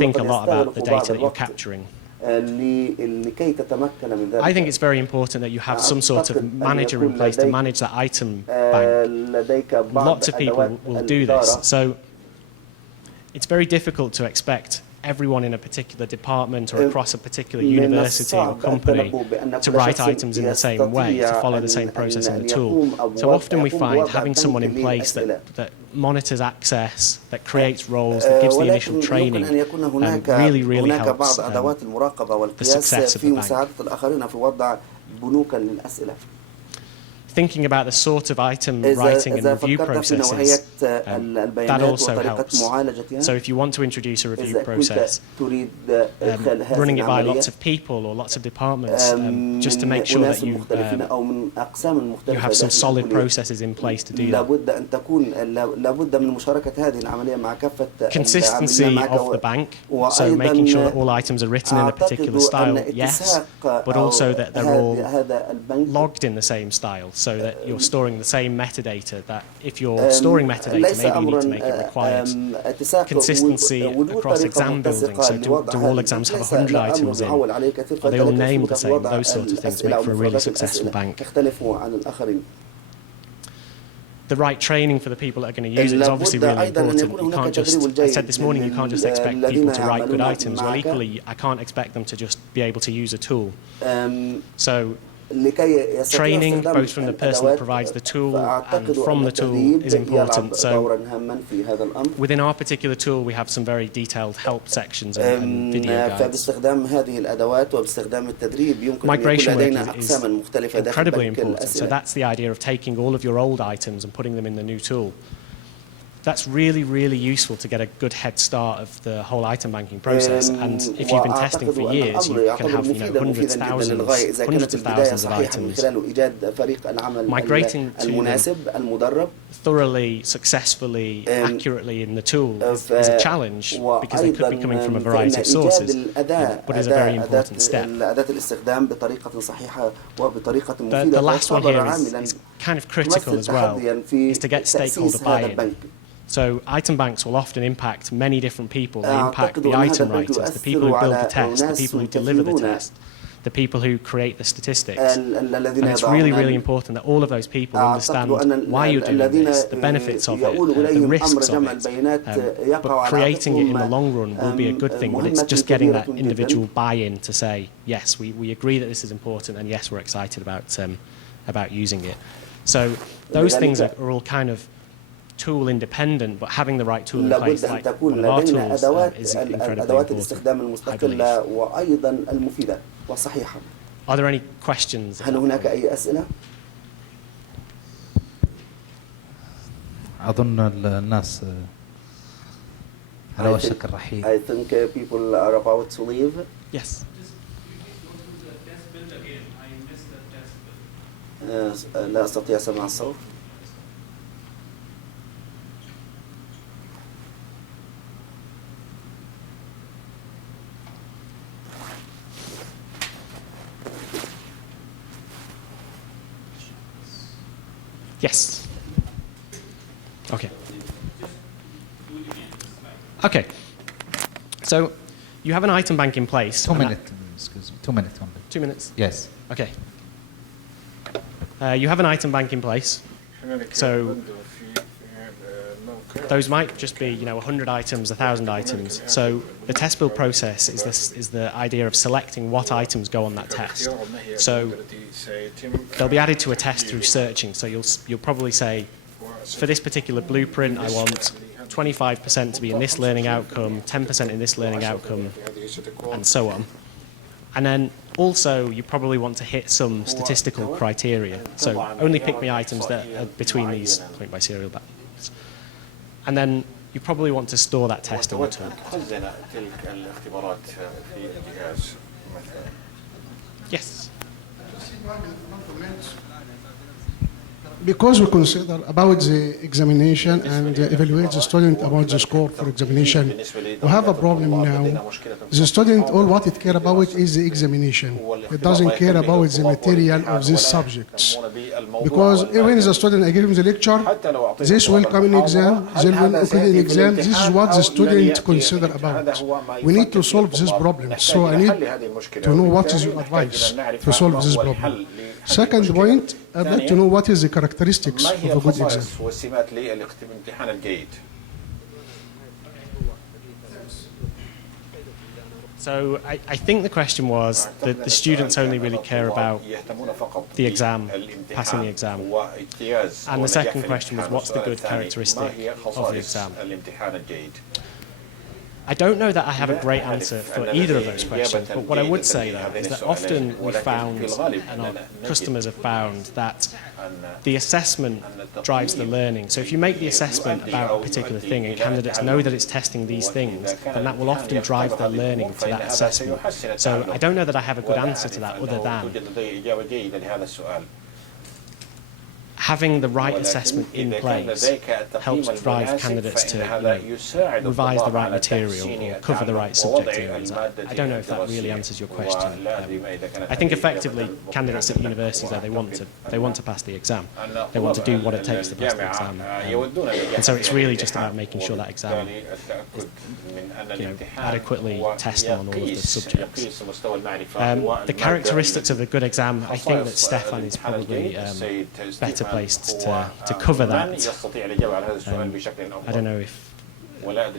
think a lot about the data that you're capturing. I think it's very important that you have some sort of manager in place to manage that item bank. Lots of people will do this. So it's very difficult to expect everyone in a particular department or across a particular university or company to write items in the same way, to follow the same process in the tool. So often we find having someone in place that monitors access, that creates roles, that gives the initial training, really, really helps the success of the bank. Thinking about the sort of item writing and review processes, that also helps. So if you want to introduce a review process, running it by lots of people or lots of departments, just to make sure that you have some solid processes in place to do that. Consistency of the bank, so making sure that all items are written in a particular style, yes, but also that they're all logged in the same style, so that you're storing the same metadata, that if you're storing metadata, maybe you need to make it required. Consistency across exam building, so do all exams have 100 items in? Are they all named the same? Those sorts of things make for a really successful bank. The right training for the people that are going to use it is obviously really important. You can't just, I said this morning, you can't just expect people to write good items. Well, equally, I can't expect them to just be able to use a tool. So training, both from the person that provides the tool and from the tool, is important. So within our particular tool, we have some very detailed help sections and video guides. Migration work is incredibly important. So that's the idea of taking all of your old items and putting them in the new tool. That's really, really useful to get a good head start of the whole item banking process. And if you've been testing for years, you can have hundreds of thousands of items. Migrating to them thoroughly, successfully, accurately in the tool is a challenge because they could be coming from a variety of sources, but is a very important step. The last one here is kind of critical as well, is to get stakeholder buy-in. So item banks will often impact many different people. They impact the item writers, the people who build the test, the people who deliver the test, the people who create the statistics. And it's really, really important that all of those people understand why you're doing this, the benefits of it, the risks of it. But creating it in the long run will be a good thing, but it's just getting that individual buy-in to say, yes, we agree that this is important, and yes, we're excited about using it. So those things are all kind of tool independent, but having the right tool in place, like one of our tools, is incredibly important, I believe. Are there any questions? أظن الناس على وشك الرحيل. I think people are about to leave. Yes. لا أستطيع سماع الصوت. Yes. Okay. Okay. So you have an item bank in place. 2 minutes, excuse me. 2 minutes only. 2 minutes? Yes. Okay. You have an item bank in place. So those might just be, 100 items, 1,000 items. So the test build process is the idea of selecting what items go on that test. So they'll be added to a test through searching. So you'll probably say, for this particular blueprint, I want 25% to be in this learning outcome, 10% in this learning outcome, and so on. And then also you probably want to hit some statistical criteria. So only pick me items that are between these point by serial balance. And then you probably want to store that test in the tool. Yes. Because we consider about the examination and evaluate the student about the score for examination, we have a problem now. The student, all what it care about is the examination. It doesn't care about the material of these subjects. Because even the student, I give him the lecture, this will come in exam, this will occur in exam, this is what the student consider about. We need to solve this problem. So I need to know what is your advice to solve this problem. Second point, I'd like to know what is the characteristics of a good exam. So I think the question was that the students only really care about the exam, passing the exam. And the second question was, what's the good characteristic of the exam? I don't know that I have a great answer for either of those questions, but what I would say though is that often we found, and our customers have found, that the assessment drives the learning. So if you make the assessment about a particular thing and candidates know that it's testing these things, then that will often drive their learning to that assessment. So I don't know that I have a good answer to that other than having the right assessment in place helps drive candidates to revise the right material or cover the right subject areas. I don't know if that really answers your question. I think effectively candidates at universities, though, they want to pass the exam. They want to do what it takes to pass the exam. And so it's really just about making sure that exam is, adequately tests on all of the subjects. The characteristics of a good exam, I think that Stefan is probably better placed to cover that. I don't know if... Yeah.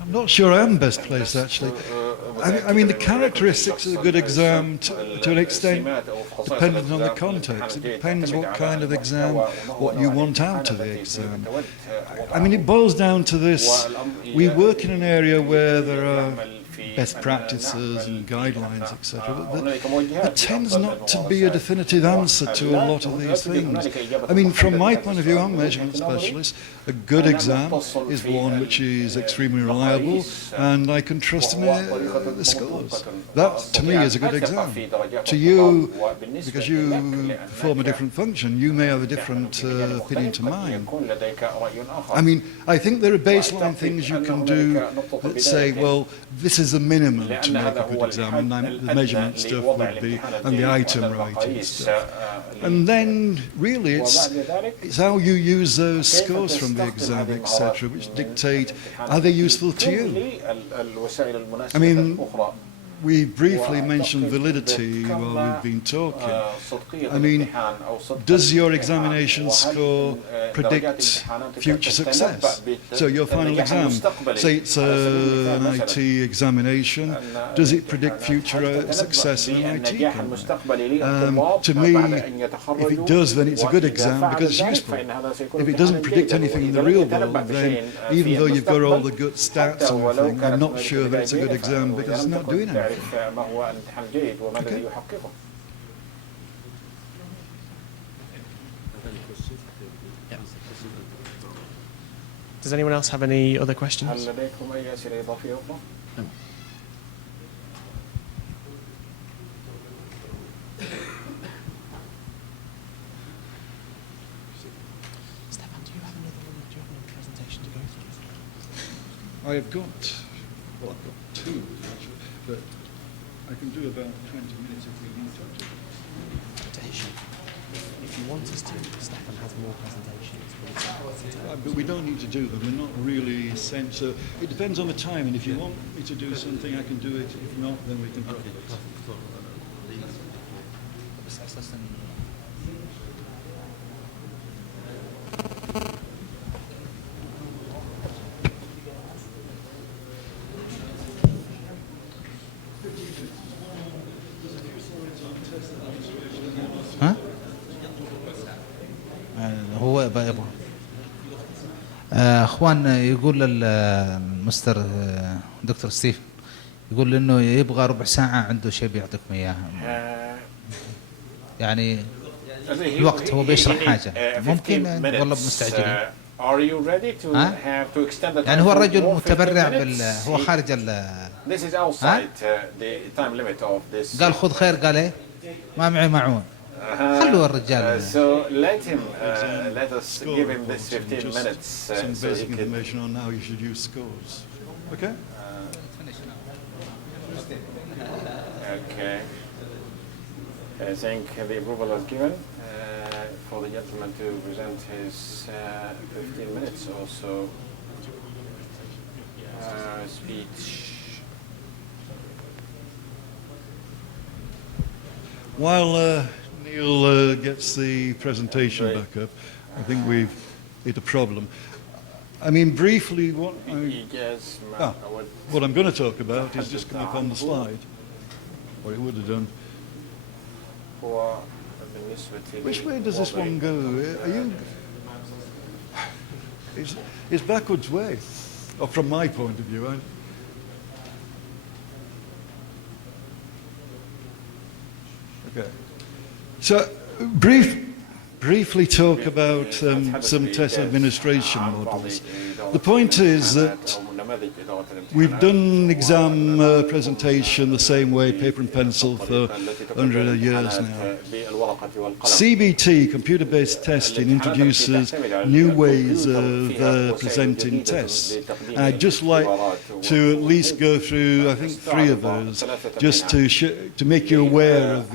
I'm not sure I'm best placed, actually. I mean, the characteristics of a good exam, to an extent, dependent on the context. It depends what kind of exam, what you want out of the exam. I mean, it boils down to this. We work in an area where there are best practices and guidelines, etc. But there tends not to be a definitive answer to a lot of these things. I mean, from my point of view, I'm a measurement specialist. A good exam is one which is extremely reliable and I can trust in the scores. That, to me, is a good exam. To you, because you perform a different function, you may have a different opinion to mine. I mean, I think there are baseline things you can do that say, well, this is the minimum to make a good exam, and the measurement stuff would be, and the item writing stuff. And then, really, it's how you use those scores from the exam, etc., which dictate, are they useful to you? I mean, we briefly mentioned validity while we've been talking. I mean, does your examination score predict future success? So your final exam, say it's an IT examination, does it predict future success in an IT company? To me, if it does, then it's a good exam because it's useful. If it doesn't predict anything in the real world, then even though you've got all the good stats and everything, I'm not sure that it's a good exam because it's not doing anything. ما هو امتحان جيد وما الذي يحققه. Does anyone else have any other questions? هل لديكم أي أسئلة إضافية أخرى؟ Stefan, do you have another presentation to go through? I have got, well, I've got two, actually, but I can do about 20 minutes if we need to. If you want us to, Stefan has more presentations. But we don't need to do them. We're not really sent. So it depends on the time. And if you want me to do something, I can do it. If not, then we can drop it. هو يبغى اخوان يقول المستر دكتور ستيف يقول انه يبغى ربع ساعه عنده شيء بيعطيكم اياه يعني الوقت هو بيشرح حاجه ممكن والله مستعجلين يعني هو الرجل متبرع هو خارج قال خذ خير قال ايه ما معي معون خلوا الرجال So let us give him this 15 minutes some basic information on how you should use scores. Okay? Okay. I think the approval was given for the gentleman to present his 15 minutes also speech. While Neil gets the presentation back up, I think we've hit a problem. I mean, briefly, what I'm going to talk about is just come up on the slide, or it would have done. Which way does this one go? Are you? It's backwards way, or from my point of view. Okay. So, briefly talk about some test administration models. The point is that we've done exam presentation the same way, paper and pencil, for hundreds of years now. CBT, computer-based testing, introduces new ways of presenting tests. And I'd just like to at least go through, I think, 3 of those, just to make you aware of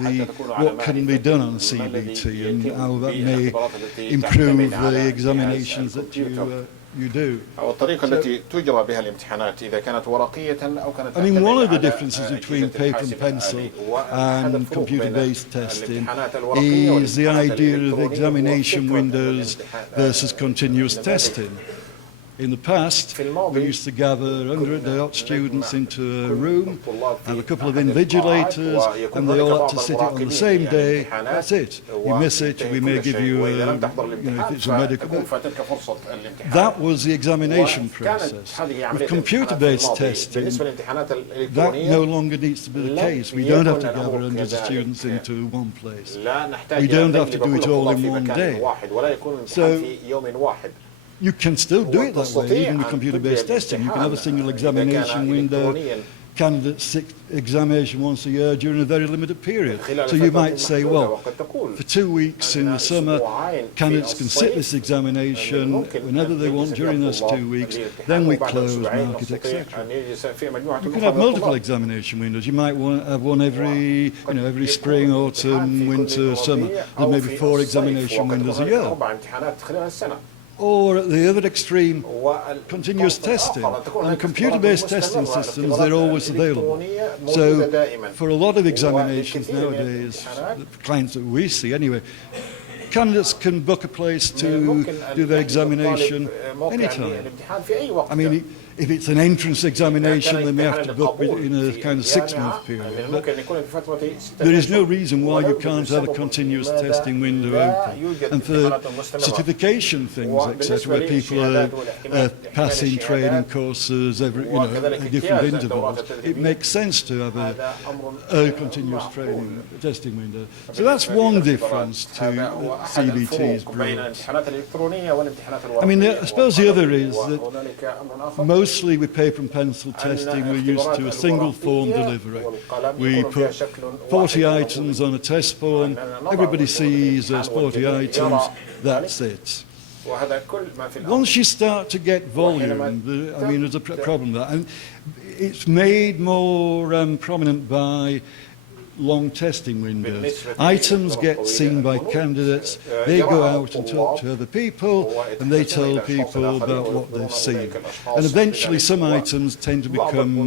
what can be done on CBT and how that may improve the examinations that you do. I mean, one of the differences between paper and pencil and computer-based testing is the idea of examination windows versus continuous testing. In the past, we used to gather 100 students into a room, have a couple of invigilators, and they all had to sit it on the same day. That's it. You miss it, we may give you, if it's a medical. That was the examination process. With computer-based testing, that no longer needs to be the case. We don't have to gather hundreds of students into one place. We don't have to do it all in one day. So, you can still do it that way, even with computer-based testing. You can have a single examination window, candidates sit examination once a year during a very limited period. So you might say, well, for 2 weeks in the summer, candidates can sit this examination whenever they want during those 2 weeks, then we close, mark it, etc. You can have multiple examination windows. You might have one every spring, autumn, winter, summer. There may be 4 examination windows a year. Or at the other extreme, continuous testing. And computer-based testing systems, they're always available. So for a lot of examinations nowadays, the clients that we see anyway, candidates can book a place to do their examination anytime. I mean, if it's an entrance examination, they may have to book in a kind of 6-month period. But there is no reason why you can't have a continuous testing window open. And for certification things, etc., where people are passing training courses at different intervals, it makes sense to have a continuous testing window. So that's one difference to CBT's brought. I mean, I suppose the other is that mostly with paper and pencil testing, we're used to a single form delivery. We put 40 items on a test form, everybody sees those 40 items, that's it. Once you start to get volume, there's a problem there. And it's made more prominent by long testing windows. Items get seen by candidates, they go out and talk to other people, and they tell people about what they've seen. And eventually some items tend to become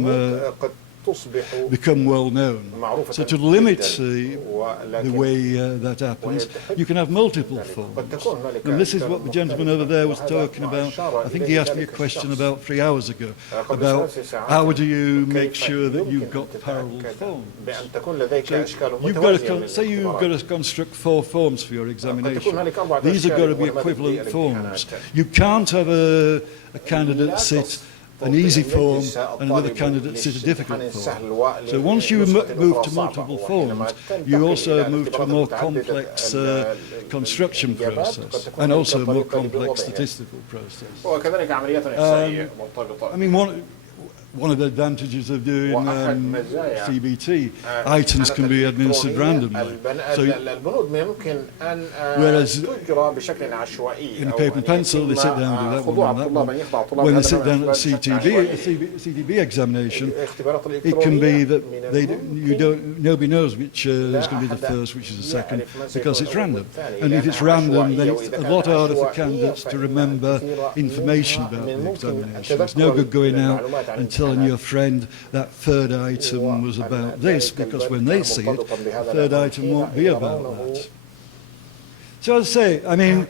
well known. So to limit the way that happens, you can have multiple forms. And this is what the gentleman over there was talking about. I think he asked me a question about 3 hours ago, about how do you make sure that you've got parallel forms. So you've got to, say you've got to construct 4 forms for your examination. These have got to be equivalent forms. You can't have a candidate sit an easy form and another candidate sit a difficult form. So once you move to multiple forms, you also move to a more complex construction process and also a more complex statistical process. I mean, one of the advantages of doing CBT, items can be administered randomly. So, whereas in paper and pencil, they sit down and do that one and that one. When they sit down at the CDB examination, it can be that nobody knows which is going to be the first, which is the second, because it's random. And if it's random, then it's a lot harder for candidates to remember information about the examination. It's no good going out and telling your friend that third item was about this, because when they see it, the third item won't be about that. So as I say, I mean,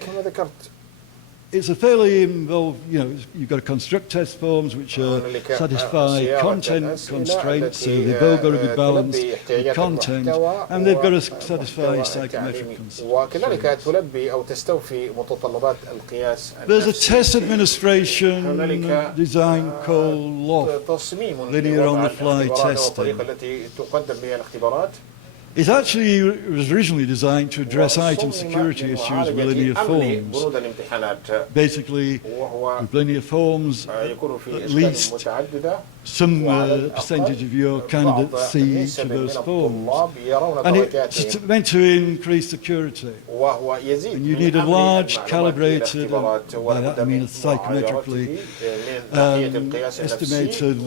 it's a fairly involved, you know, you've got to construct test forms which satisfy content constraints, so they've all got to be balanced with content, and they've got to satisfy psychometric constraints. وكذلك تلبي أو تستوفي متطلبات القياس. There's a test administration design called LOF, linear on-the-fly testing. التي تقدم بها الاختبارات. It actually was originally designed to address item security issues with linear forms. Basically, with linear forms, at least some percentage of your candidates see each of those forms. And it's meant to increase security. And you need a large calibrated, by that I mean a psychometrically estimated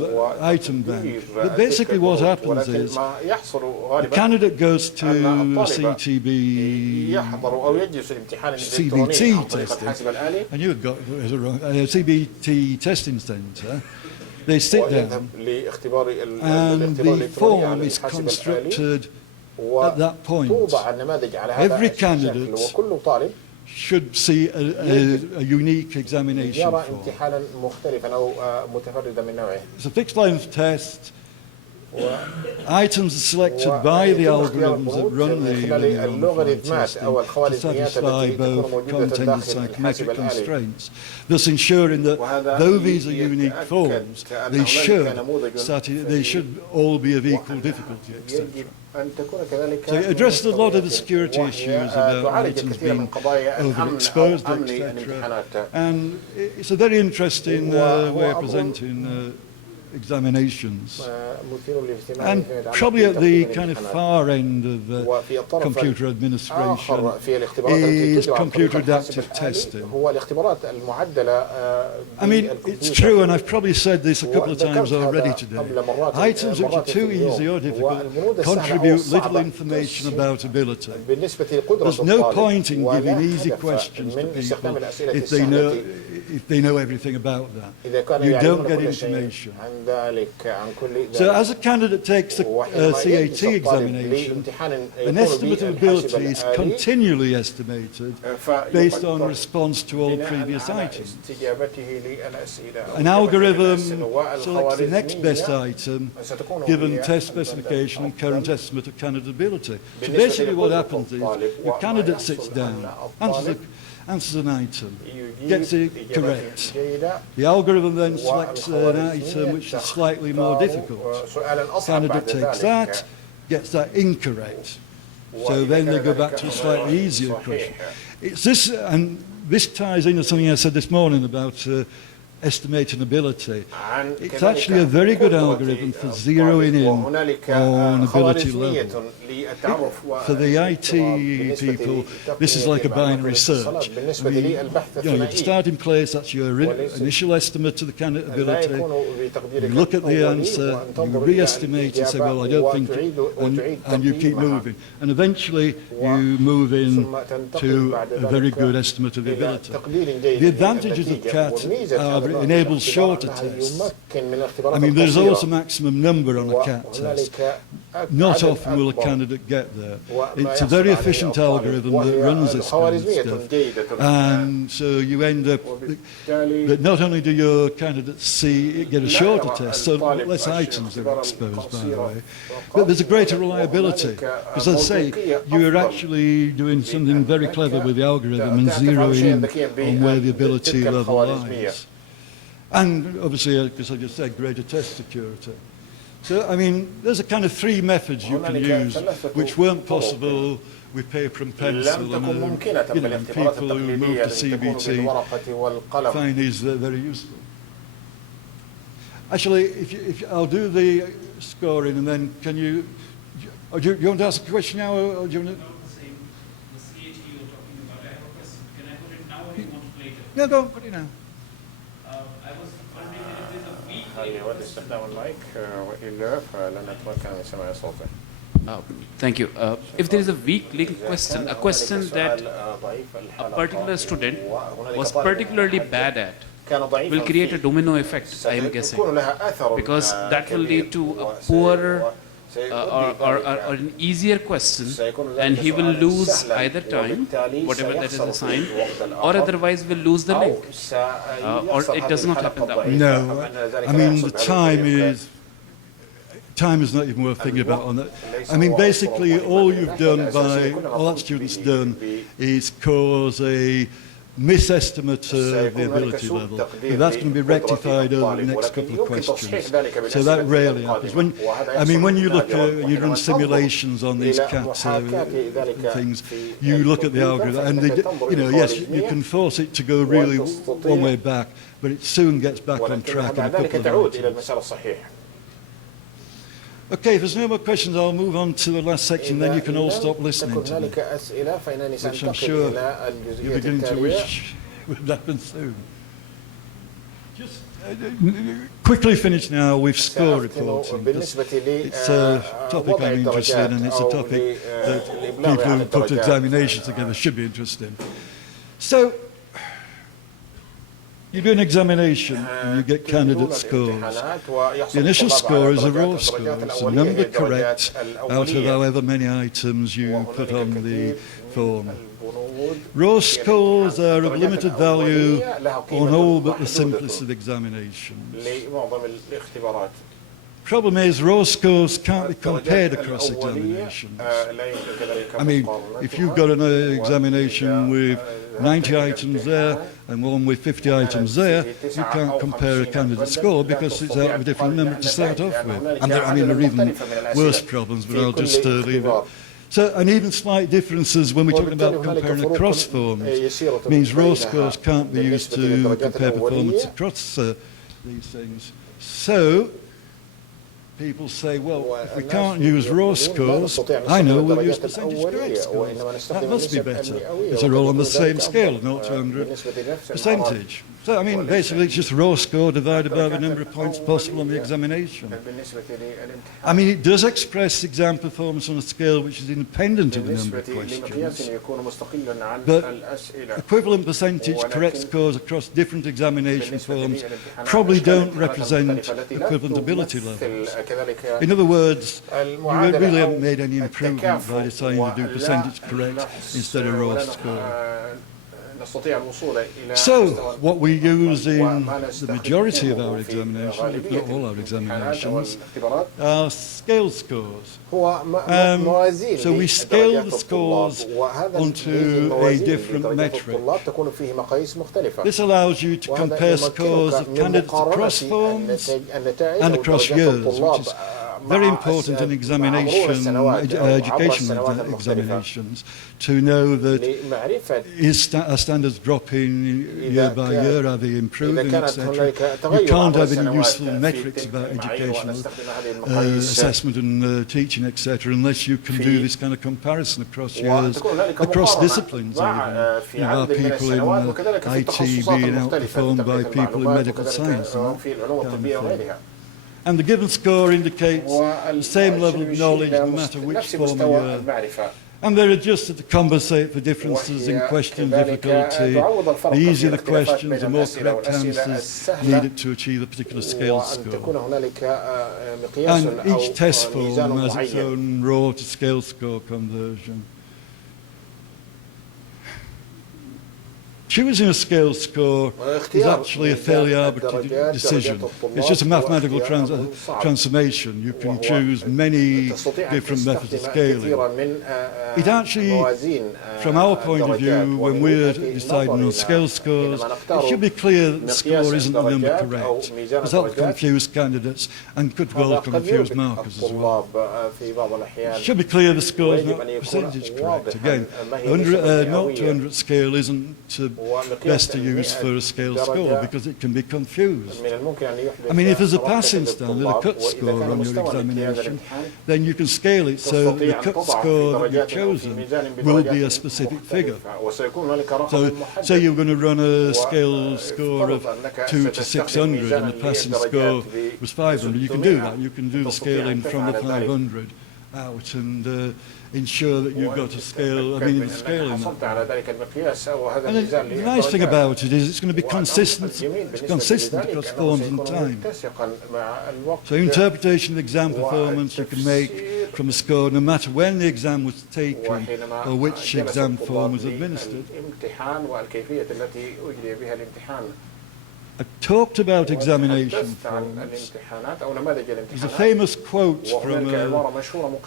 item bank. But basically what happens is the candidate goes to CBT testing, and you've got a CBT testing centre. They sit down, and the form is constructed at that point. Every candidate should see a unique examination form. It's a fixed length test. Items are selected by the algorithms that run the linear testing to satisfy both content and psychometric constraints, thus ensuring that though these are unique forms, they should all be of equal difficulty, etc. So it addresses a lot of the security issues about items being overexposed, etc. And it's a very interesting way of presenting examinations, and probably at the kind of far end of computer administration is computer adaptive testing. I mean, it's true, and I've probably said this a couple of times already today. Items which are too easy or difficult contribute little information about ability. There's no point in giving easy questions to people if they know everything about that. You don't get information. So as a candidate takes a CAT examination, an estimate of ability is continually estimated based on response to all previous items. An algorithm selects the next best item given test specification and current estimate of candidate ability. So basically what happens is your candidate sits down, answers an item, gets it correct. The algorithm then selects an item which is slightly more difficult. Candidate takes that, gets that incorrect. So then they go back to a slightly easier question. It's this, and this ties into something I said this morning about estimating ability. It's actually a very good algorithm for zeroing in on ability level. For the IT people, this is like a binary search. I mean, you know, the starting place, that's your initial estimate of the candidate ability. You look at the answer, you re-estimate and say, well, I don't think, and you keep moving. And eventually you move in to a very good estimate of the ability. The advantages of CAT are it enables shorter tests. I mean, there's always a maximum number on a CAT test. Not often will a candidate get there. It's a very efficient algorithm that runs this kind of stuff. And so you end up, but not only do your candidates get a shorter test, so less items are exposed, by the way, but there's a greater reliability. Because as I say, you're actually doing something very clever with the algorithm and zeroing in on where the ability level lies. And obviously, because I just said, greater test security. So, I mean, there's a kind of three methods you can use which weren't possible with paper and pencil, and people who move to CBT find these very useful. Actually, if I'll do the scoring, and then can you, do you want to ask a question now, or do you want to? The CAT you're talking about, I have a question. Can I put it now or do you want to play it? No, go on, put it now. I was wondering if there's a weak Thank you. If there is a weak link question, a question that a particular student was particularly bad at, will create a domino effect, I am guessing, because that will lead to a poorer or an easier question, and he will lose either time, whatever that is assigned, or otherwise will lose the link. Or it does not happen that way. No, I mean the time is not even worth thinking about on that. I mean, basically, all you've done by, all that student's done is cause a misestimate of the ability level. And that's going to be rectified over the next couple of questions. So that rarely happens. When you look at, you run simulations on these CAT things, you look at the algorithm, and yes, you can force it to go really one way back, but it soon gets back on track in a couple of items. Okay, if there's no more questions, I'll move on to the last section, then you can all stop listening to me, which I'm sure you're beginning to wish would happen soon. Just quickly finish now with score reporting. It's a topic I'm interested in, and it's a topic that people who put examinations together should be interested in. So, you do an examination and you get candidate scores. The initial score is a raw score. It's a number correct out of however many items you put on the form. Raw scores are of limited value on all but the simplest of examinations. Problem is, raw scores can't be compared across examinations. I mean, if you've got an examination with 90 items there and one with 50 items there, you can't compare a candidate score because it's out of a different number to start off with. And there are even worse problems, but I'll just leave it. So, and even slight differences when we're talking about comparing across forms means raw scores can't be used to compare performance across these things. So, people say, well, if we can't use raw scores, I know we'll use percentage correct scores. That must be better. Because they're all on the same scale, 0 to 100 percentage. So, I mean, basically it's just raw score divided by the number of points possible on the examination. I mean, it does express exam performance on a scale which is independent of the number of questions. But equivalent percentage correct scores across different examination forms probably don't represent equivalent ability levels. In other words, you really haven't made any improvement by deciding to do percentage correct instead of raw score. So, what we use in the majority of our examinations, if not all our examinations, are scale scores. So we scale the scores onto a different metric. This allows you to compare scores of candidates across forms and across years, which is very important in educational examinations to know that are standards dropping year by year, are they improving, etc. You can't have any useful metrics about educational assessment and teaching, etc., unless you can do this kind of comparison across years, across disciplines even. Are people in IT being outperformed by people in medical science and that kind of thing. And the given score indicates the same level of knowledge no matter which form you're. And they're adjusted to compensate for differences in question difficulty. The easier the questions, the more correct answers needed to achieve a particular scale score. And each test form has its own raw to scale score conversion. Choosing a scale score is actually a fairly arbitrary decision. It's just a mathematical transformation. You can choose many different methods of scaling. It actually, from our point of view, when we're deciding on scale scores, it should be clear that the score isn't the number correct, because that will confuse candidates and could well confuse markers as well. It should be clear the score is not percentage correct. Again, 0 to 100 scale isn't best to use for a scale score because it can be confused. I mean, if there's a passing standard, a cut score on your examination, then you can scale it so that the cut score that you've chosen will be a specific figure. So say you're going to run a scale score of 2 to 600 and the passing score was 500, you can do that. You can do the scaling from the 500 out and ensure that you've got a scale, I mean, a scale in that. And the nice thing about it is it's going to be consistent across forms and time. So interpretation of exam performance you can make from a score no matter when the exam was taken or which exam form was administered. I talked about examination forms. There's a famous quote from a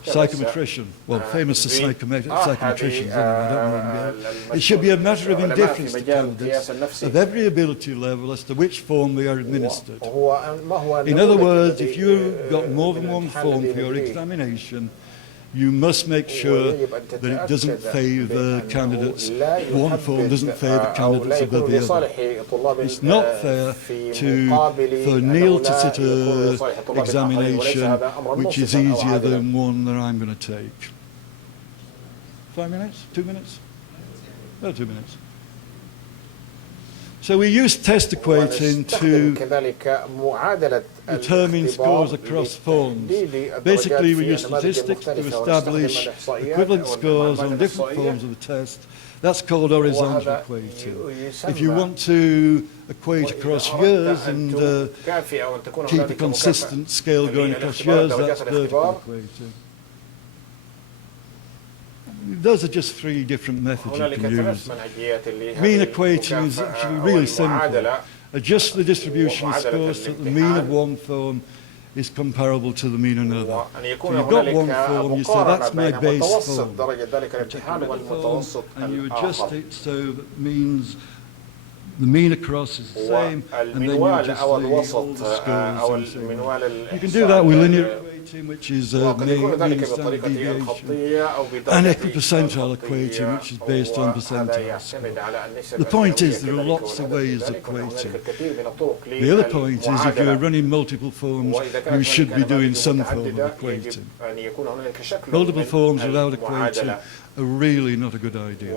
psychometrician, well, famous psychometricians, I don't know. It should be a matter of indifference to candidates of every ability level as to which form they are administered. In other words, if you've got more than one form for your examination, you must make sure that it doesn't favour candidates. One form doesn't favour candidates above the other. It's not fair for Neil to sit an examination which is easier than one that I'm going to take. 5 minutes? 2 minutes? No, 2 minutes. So we use test equating to determine scores across forms. Basically, we use statistics to establish equivalent scores on different forms of the test. That's called horizontal equating. If you want to equate across years and keep a consistent scale going across years, that's vertical equating. Those are just 3 different methods you can use. Mean equating is actually really simple. Adjust the distribution of scores so that the mean of one form is comparable to the mean of another. So you've got one form, you say that's my base form. And you adjust it so that means the mean across is the same, and then you adjust all the scores. You can do that with linear equating, which is mean standard deviation, and equipercentile equating, which is based on percentile score. The point is there are lots of ways of equating. The other point is if you're running multiple forms, you should be doing some form of equating. Multiple forms without equating are really not a good idea.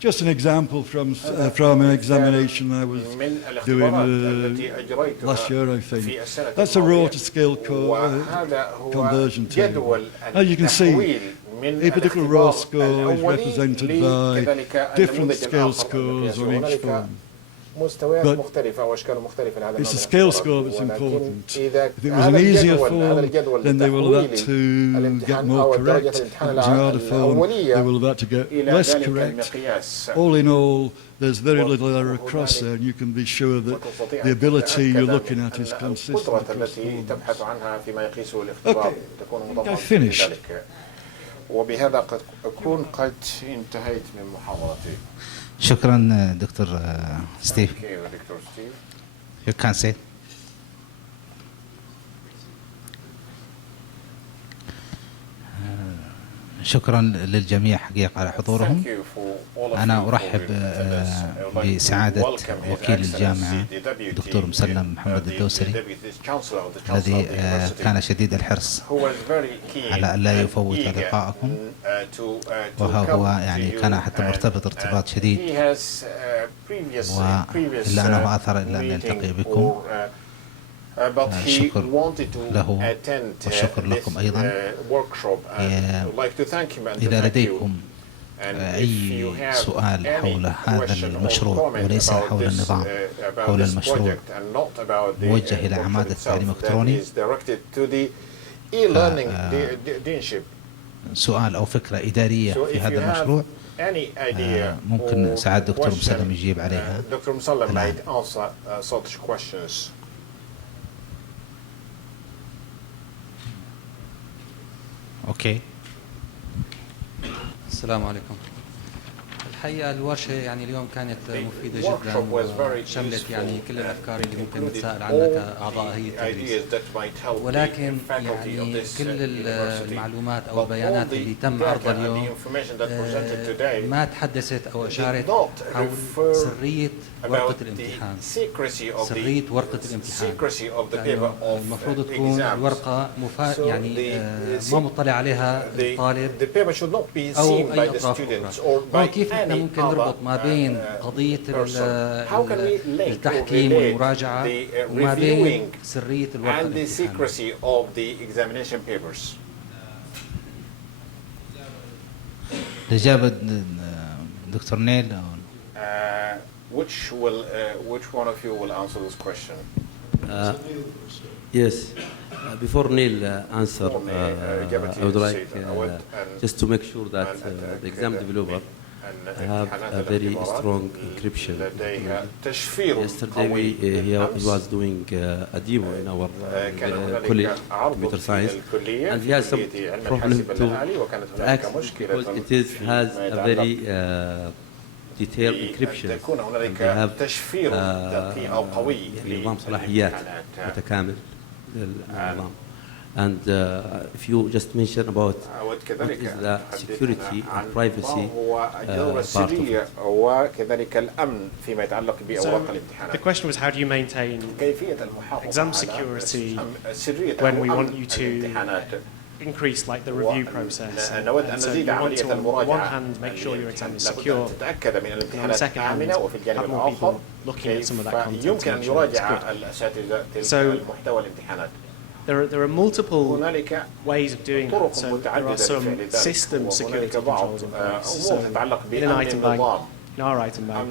Just an example from an examination I was doing last year, I think. That's a raw to scale conversion table. As you can see, a particular raw score is represented by different scale scores on each form. But it's the scale score that's important. If it was an easier form, then they will have had to get more correct. If it was an harder form, they will have had to get less correct. All in all, there's very little error across there, and you can be sure that the ability you're looking at is consistent across forms. Okay, I finished. وبهذا قد أكون قد انتهيت من محاضرتي. شكرا دكتور ستيف. You can say. شكرا للجميع حقيقة على حضورهم. أنا أرحب بسعادة وكيل الجامعة دكتور مسلم محمد الدوسري الذي كان شديد الحرص على أن لا يفوت لقاءكم، وهو يعني كان حتى مرتبط ارتباط شديد، وإلا أنه آثر إلا أن يلتقي بكم. الشكر له والشكر لكم أيضا. إذا لديكم أي سؤال حول هذا المشروع وليس حول النظام، حول المشروع موجه إلى عمادة التعليم الإلكتروني، سؤال أو فكرة إدارية في هذا المشروع، ممكن سعادة دكتور مسلم يجيب عليها. اوكي. السلام عليكم. الحقيقة الورشة يعني اليوم كانت مفيدة جدا، وشملت يعني كل الأفكار اللي ممكن نتساءل عنها كأعضاء هيئة التدريس، ولكن يعني كل المعلومات أو البيانات اللي تم عرضها اليوم ما تحدثت أو أشارت حول سرية ورقة الامتحان. سرية ورقة الامتحان يعني المفروض تكون الورقة يعني ما مطلع عليها الطالب أو أي أطراف أخرى. كيف نحن احنا ممكن نربط ما بين قضية التحكيم والمراجعة وما بين سرية الورقة الامتحانية؟ الإجابة دكتور نيل. Which one of you will answer this question? Yes. Before Neil answer, I would like just to make sure that the exam developer have a very strong encryption. Yesterday he was doing a demo in our college, computer science, and he has some problem to access because it has a very detailed encryption. And they have نظام صلاحيات متكامل للنظام. And if you just mention about what is the security and privacy part of it. The question was, how do you maintain exam security when we want you to increase like the review process? And so you want to, on one hand, make sure your exam is secure, and on the second hand, have more people looking at some of that content to make sure it's good. So there are multiple ways of doing that. So there are some system security controls in place. So in an item bank, in our item bank,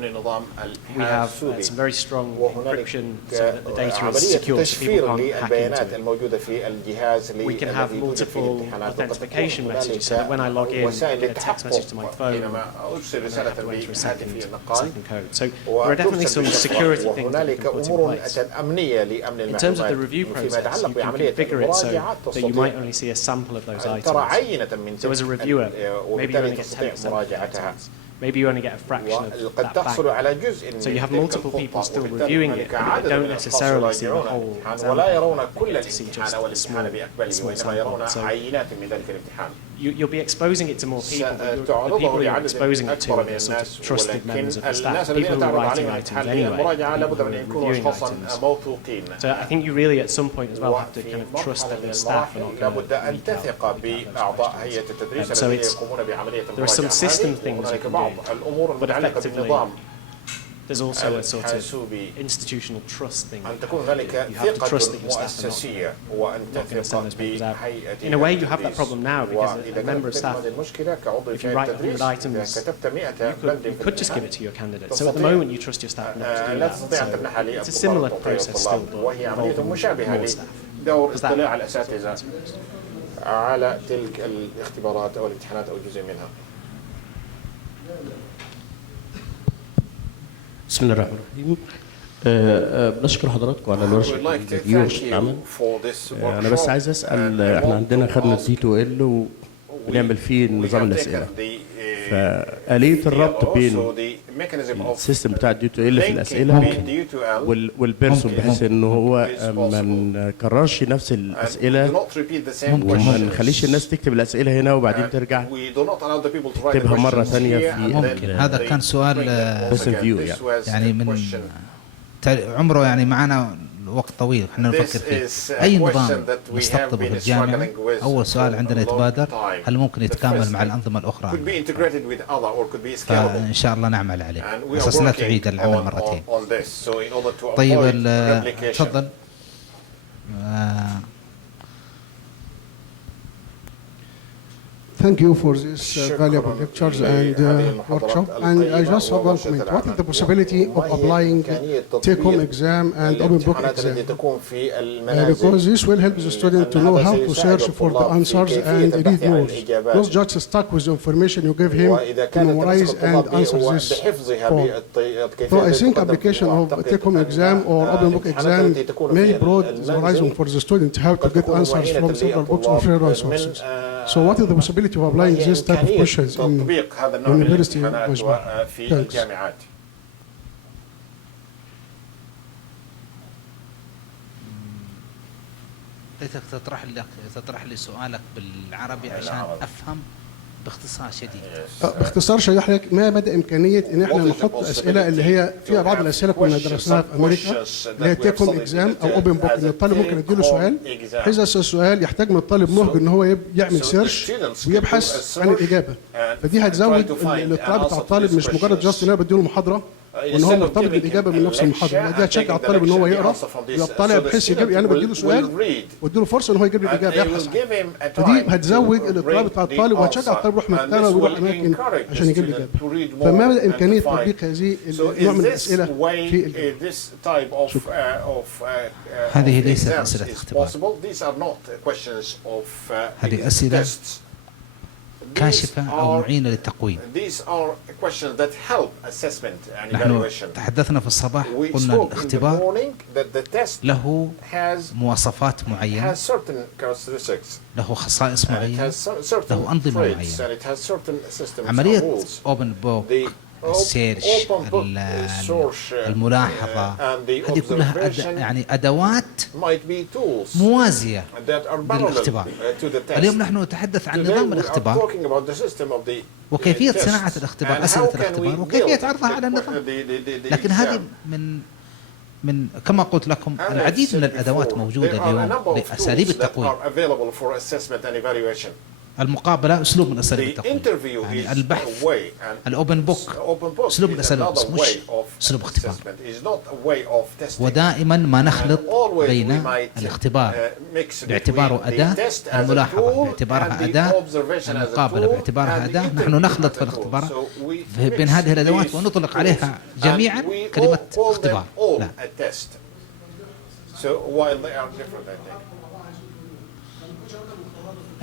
we have some very strong encryption so that the data is secure, so people can't hack into it. We can have multiple authentication messages so that when I log in, I get a text message to my phone, and I have to enter a second code. So there are definitely some security things that we can put in place. In terms of the review process, you can configure it so that you might only see a sample of those items. So as a reviewer, maybe you only get 10% of the items. Maybe you only get a fraction of that bank. So you have multiple people still reviewing it, but they don't necessarily see the whole example. They get to see just a small sample. So you'll be exposing it to more people, but the people you're exposing it to are sort of trusted members of the staff, people who are writing items anyway, people who are reviewing items. So I think you really at some point as well have to kind of trust that the staff are not going to leak out. So there are some system things you can do, but effectively there's also a sort of institutional trust thing. You have to trust that your staff are not going to send those papers out. In a way, you have that problem now because a member of staff, if you write 100 items, you could just give it to your candidate. So at the moment, you trust your staff not to do that. So it's a similar process still, but involving more staff. Does that answer? على تلك الاختبارات أو الامتحانات أو جزء منها. بسم الله الرحمن الرحيم. بنشكر حضراتكم على الورشة دي ورشة العمل. أنا بس عايز أسأل، إحنا عندنا خدنا الدي تو ال وبنعمل فيه نظام الأسئلة، فآلية الربط بين السيستم بتاع الدي تو ال في الأسئلة والبيرسون بحيث إنه هو ما نكررش نفس الأسئلة وما نخليش الناس تكتب الأسئلة هنا وبعدين ترجع تكتبها مرة ثانية في هذا كان سؤال يعني من عمره يعني معنا وقت طويل احنا نفكر فيه. أي نظام نستقطبه في الجامعة أول سؤال عندنا يتبادر هل ممكن يتكامل مع الأنظمة الأخرى؟ فإن شاء الله نعمل عليه أساس لا تعيد العمل مرتين. طيب تفضل. Thank you for this valuable lectures and workshop. And I just have one comment. What is the possibility of applying take-home exam and open book exam? Because this will help the student to know how to search for the answers and read more. Not just stuck with the information you give him to memorize and answer this form. So I think application of take-home exam or open book exam may broaden the horizon for the student how to get answers from several books or free sources. So what is the possibility of applying this type of questions in university as well? Thanks. تطرح لي سؤالك بالعربي عشان أفهم باختصار شديد. باختصار شديد حضرتك ما مدى إمكانية إن احنا نحط أسئلة اللي هي فيها بعض الأسئلة كنا درسناها في أمريكا اللي هي تيكون إكزام أو أوبن بوك، إن الطالب ممكن يديله سؤال بحيث السؤال يحتاج من الطالب نهج إن هو يعمل سيرش ويبحث عن الإجابة، فدي هتزود الاطلاع بتاع الطالب، مش مجرد جاست إن أنا بديله محاضرة وان هو مرتبط بالاجابه من نفس المحاضره، دي هتشجع الطالب ان هو يقرا ويطلع بحيث يجيب، يعني بديله سؤال واديله فرصه ان هو يجيب الاجابه يبحث عنها، فدي هتزود الاطلاع بتاع الطالب وهتشجع الطالب يروح مكتبه ويروح اماكن عشان يجيب الاجابه. فما مدى امكانيه تطبيق هذه النوع من الاسئله في الجامعه؟ هذه ليست اسئله اختبار، هذه اسئله كاشفة أو معينة للتقويم. نحن تحدثنا في الصباح قلنا الاختبار له مواصفات معينة، له خصائص معينة، له أنظمة معينة. عملية أوبن بوك، السيرش، الملاحظة، هذه كلها يعني أدوات موازية للاختبار. اليوم نحن نتحدث عن نظام الاختبار وكيفية صناعة الاختبار، أسئلة الاختبار وكيفية عرضها على النظام. لكن هذه من كما قلت لكم العديد من الأدوات موجودة اليوم لأساليب التقويم. المقابلة أسلوب من أساليب التقويم، يعني البحث، الأوبن بوك أسلوب من أساليب، مش أسلوب اختبار. ودائما ما نخلط بين الاختبار باعتباره أداة، الملاحظة باعتبارها أداة، المقابلة باعتبارها أداة. نحن نخلط في الاختبارات بين هذه الأدوات ونطلق عليها جميعا كلمة اختبار. لا.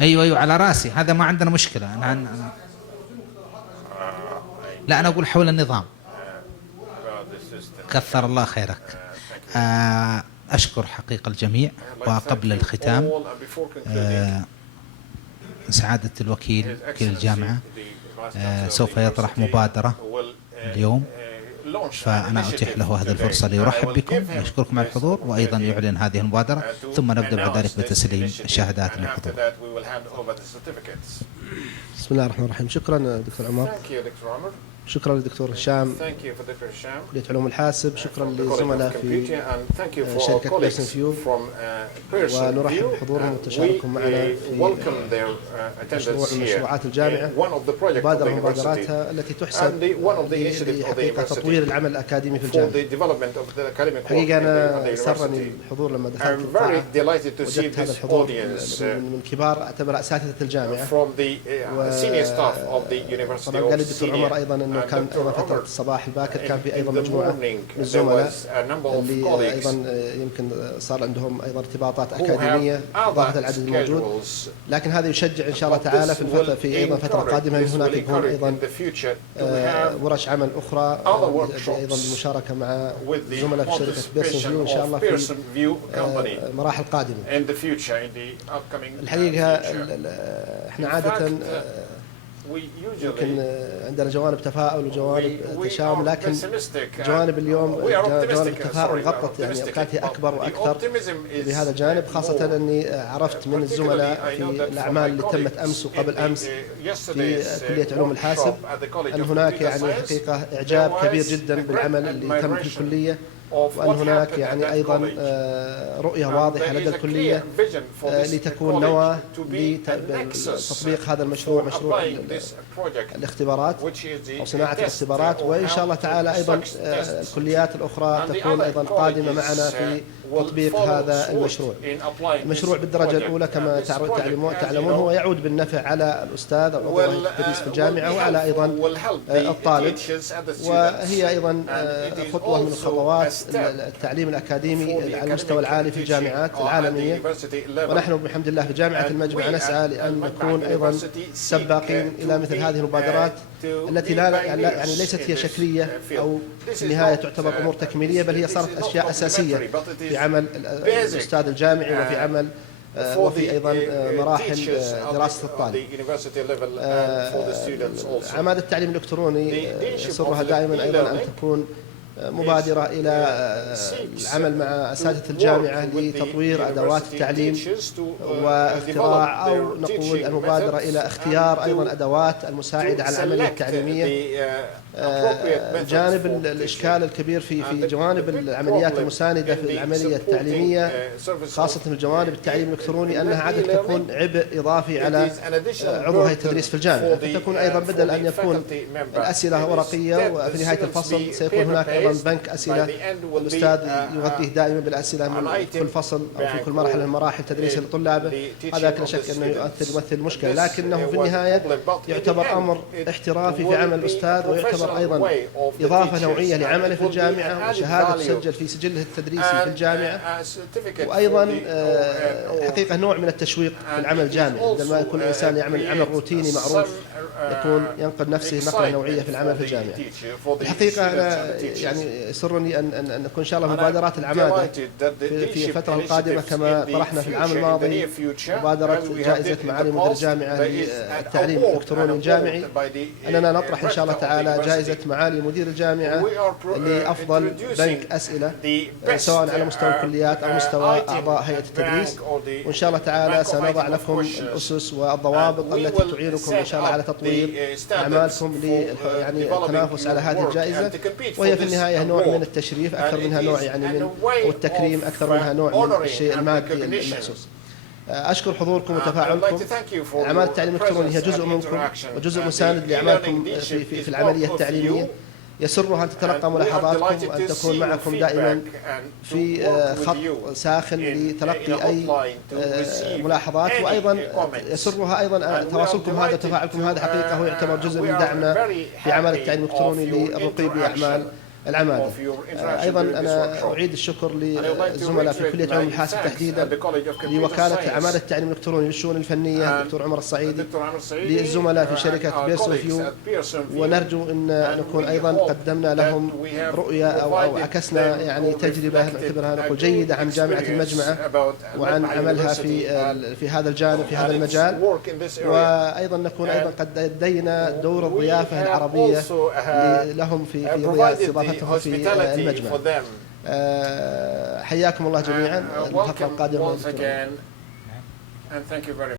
ايوه على راسي، هذا ما عندنا مشكله. لا انا اقول حول النظام. كثر الله خيرك. اشكر حقيقه الجميع. وقبل الختام سعاده الوكيل الجامعه سوف يطرح مبادره اليوم، فأنا أتيح له هذه الفرصة ليرحب بكم ويشكركم على الحضور، وأيضا يعلن هذه المبادرة، ثم نبدأ بعد ذلك بتسليم الشهادات للحضور. بسم الله الرحمن الرحيم. شكرا دكتور عمر. شكرا للدكتور هشام كلية علوم الحاسب. شكرا للزملاء في شركة بيرسون فيو، ونرحب بحضورهم وتشاركهم معنا في مشروع من مشروعات الجامعة، مبادرة من مبادراتها التي تحسب لحقيقة تطوير العمل الأكاديمي في الجامعة. حقيقة أنا سرني الحضور لما دخلت القاعة، وجدت هذا الحضور من كبار أعتبر أساتذة الجامعة. طبعا قال الدكتور عمر أيضا أنه كان أيضا فترة الصباح الباكر كان في أيضا مجموعة من الزملاء اللي أيضا يمكن صار عندهم أيضا ارتباطات أكاديمية إضافة العدد الموجود، لكن هذا يشجع إن شاء الله تعالى في أيضا فترة قادمة من هناك يكون أيضا ورش عمل أخرى أيضا بالمشاركة مع زملاء في شركة بيرسون فيو إن شاء الله في مراحل قادمة. الحقيقة احنا عادة يمكن عندنا جوانب تفاؤل وجوانب تشاؤم، لكن جوانب اليوم جوانب التفاؤل غطت يعني أوقاتي أكبر وأكثر بهذا الجانب، خاصة أني عرفت من الزملاء في الأعمال اللي تمت أمس وقبل أمس في كلية علوم الحاسب أن هناك يعني حقيقة إعجاب كبير جدا بالعمل اللي تم في الكلية، وأن هناك يعني أيضا رؤية واضحة لدى الكلية لتكون نواة لتطبيق هذا المشروع، مشروع الاختبارات أو صناعة الاختبارات. وإن شاء الله تعالى أيضا الكليات الأخرى تكون أيضا قادمة معنا في تطبيق هذا المشروع. المشروع بالدرجة الأولى كما تعلمون هو يعود بالنفع على الأستاذ أو التدريس في الجامعة وعلى أيضا الطالب، وهي أيضا خطوة من الخطوات التعليم الأكاديمي على المستوى العالي في الجامعات العالمية. ونحن بحمد الله في جامعة المجمع نسعى لأن نكون أيضا سباقين إلى مثل هذه المبادرات التي يعني ليست هي شكلية أو في النهاية تعتبر أمور تكميلية، بل هي صارت أشياء أساسية في عمل الأستاذ الجامعي وفي عمل وفي أيضا مراحل دراسة الطالب. عماد التعليم الإلكتروني يسرها دائما أيضا أن تكون مبادرة إلى العمل مع أساتذة الجامعة لتطوير أدوات التعليم واختراع، أو نقول المبادرة إلى اختيار أيضا أدوات المساعدة على العملية التعليمية. جانب الإشكال الكبير في جوانب العمليات المساندة في العملية التعليمية، خاصة في الجوانب التعليم الإلكتروني، أنها عادة تكون عبء إضافي على عضو هيئة التدريس في الجامعة، فتكون أيضا بدل أن يكون الأسئلة ورقية وفي نهاية الفصل سيكون هناك أيضا بنك أسئلة الأستاذ يغذيه دائما بالأسئلة من كل فصل أو في كل مرحلة من مراحل تدريس لطلابه. هذا لا شك أنه يمثل مشكلة، لكنه في النهاية يعتبر أمر احترافي في عمل الأستاذ، ويعتبر أيضا إضافة نوعية لعمله في الجامعة، وشهادة تسجل في سجله التدريسي في الجامعة، وأيضا حقيقة نوع من التشويق في العمل الجامعي. بدل ما يكون الإنسان يعمل عمل روتيني معروف، يكون ينقل نفسه نقلة نوعية في العمل في الجامعة. الحقيقة أنا يعني يسرني أن نكون إن شاء الله مبادرات العمادة في الفترة القادمة كما طرحنا في العام الماضي مبادرة جائزة معالي مدير الجامعة للتعليم الإلكتروني الجامعي، أننا نطرح إن شاء الله تعالى جائزة معالي مدير الجامعة لأفضل بنك أسئلة سواء على مستوى الكليات أو مستوى أعضاء هيئة التدريس، وإن شاء الله تعالى سنضع لكم الأسس والضوابط التي تعينكم إن شاء الله على تطوير أعمالكم يعني التنافس على هذه الجائزة، وهي في النهاية نوع من التشريف أكثر منها نوع يعني من والتكريم أكثر منها نوع من الشيء المادي المحسوس. أشكر حضوركم وتفاعلكم. أعمال التعليم الإلكتروني هي جزء منكم وجزء مساند لأعمالكم في العملية التعليمية. يسرها أن تتلقى ملاحظاتكم وأن تكون معكم دائما في خط ساخن لتلقي أي ملاحظات، وأيضا يسرها أيضا تواصلكم هذا وتفاعلكم هذا حقيقة هو يعتبر جزء من دعمنا في أعمال التعليم الإلكتروني للرقي بأعمال العمادة. أيضا أنا أعيد الشكر للزملاء في كلية علوم الحاسب تحديدا، لوكالة عمادة التعليم الإلكتروني للشؤون الفنية الدكتور عمر الصعيدي، للزملاء في شركة بيرسوفيو، ونرجو أن نكون أيضا قدمنا لهم رؤية أو عكسنا يعني تجربة نعتبرها نقول جيدة عن جامعة المجمعة وعن عملها في هذا الجانب في هذا المجال، وأيضا نكون أيضا قد أدينا دور الضيافة العربية لهم في استضافتهم في المجمع. حياكم الله جميعا. الحلقة القادمة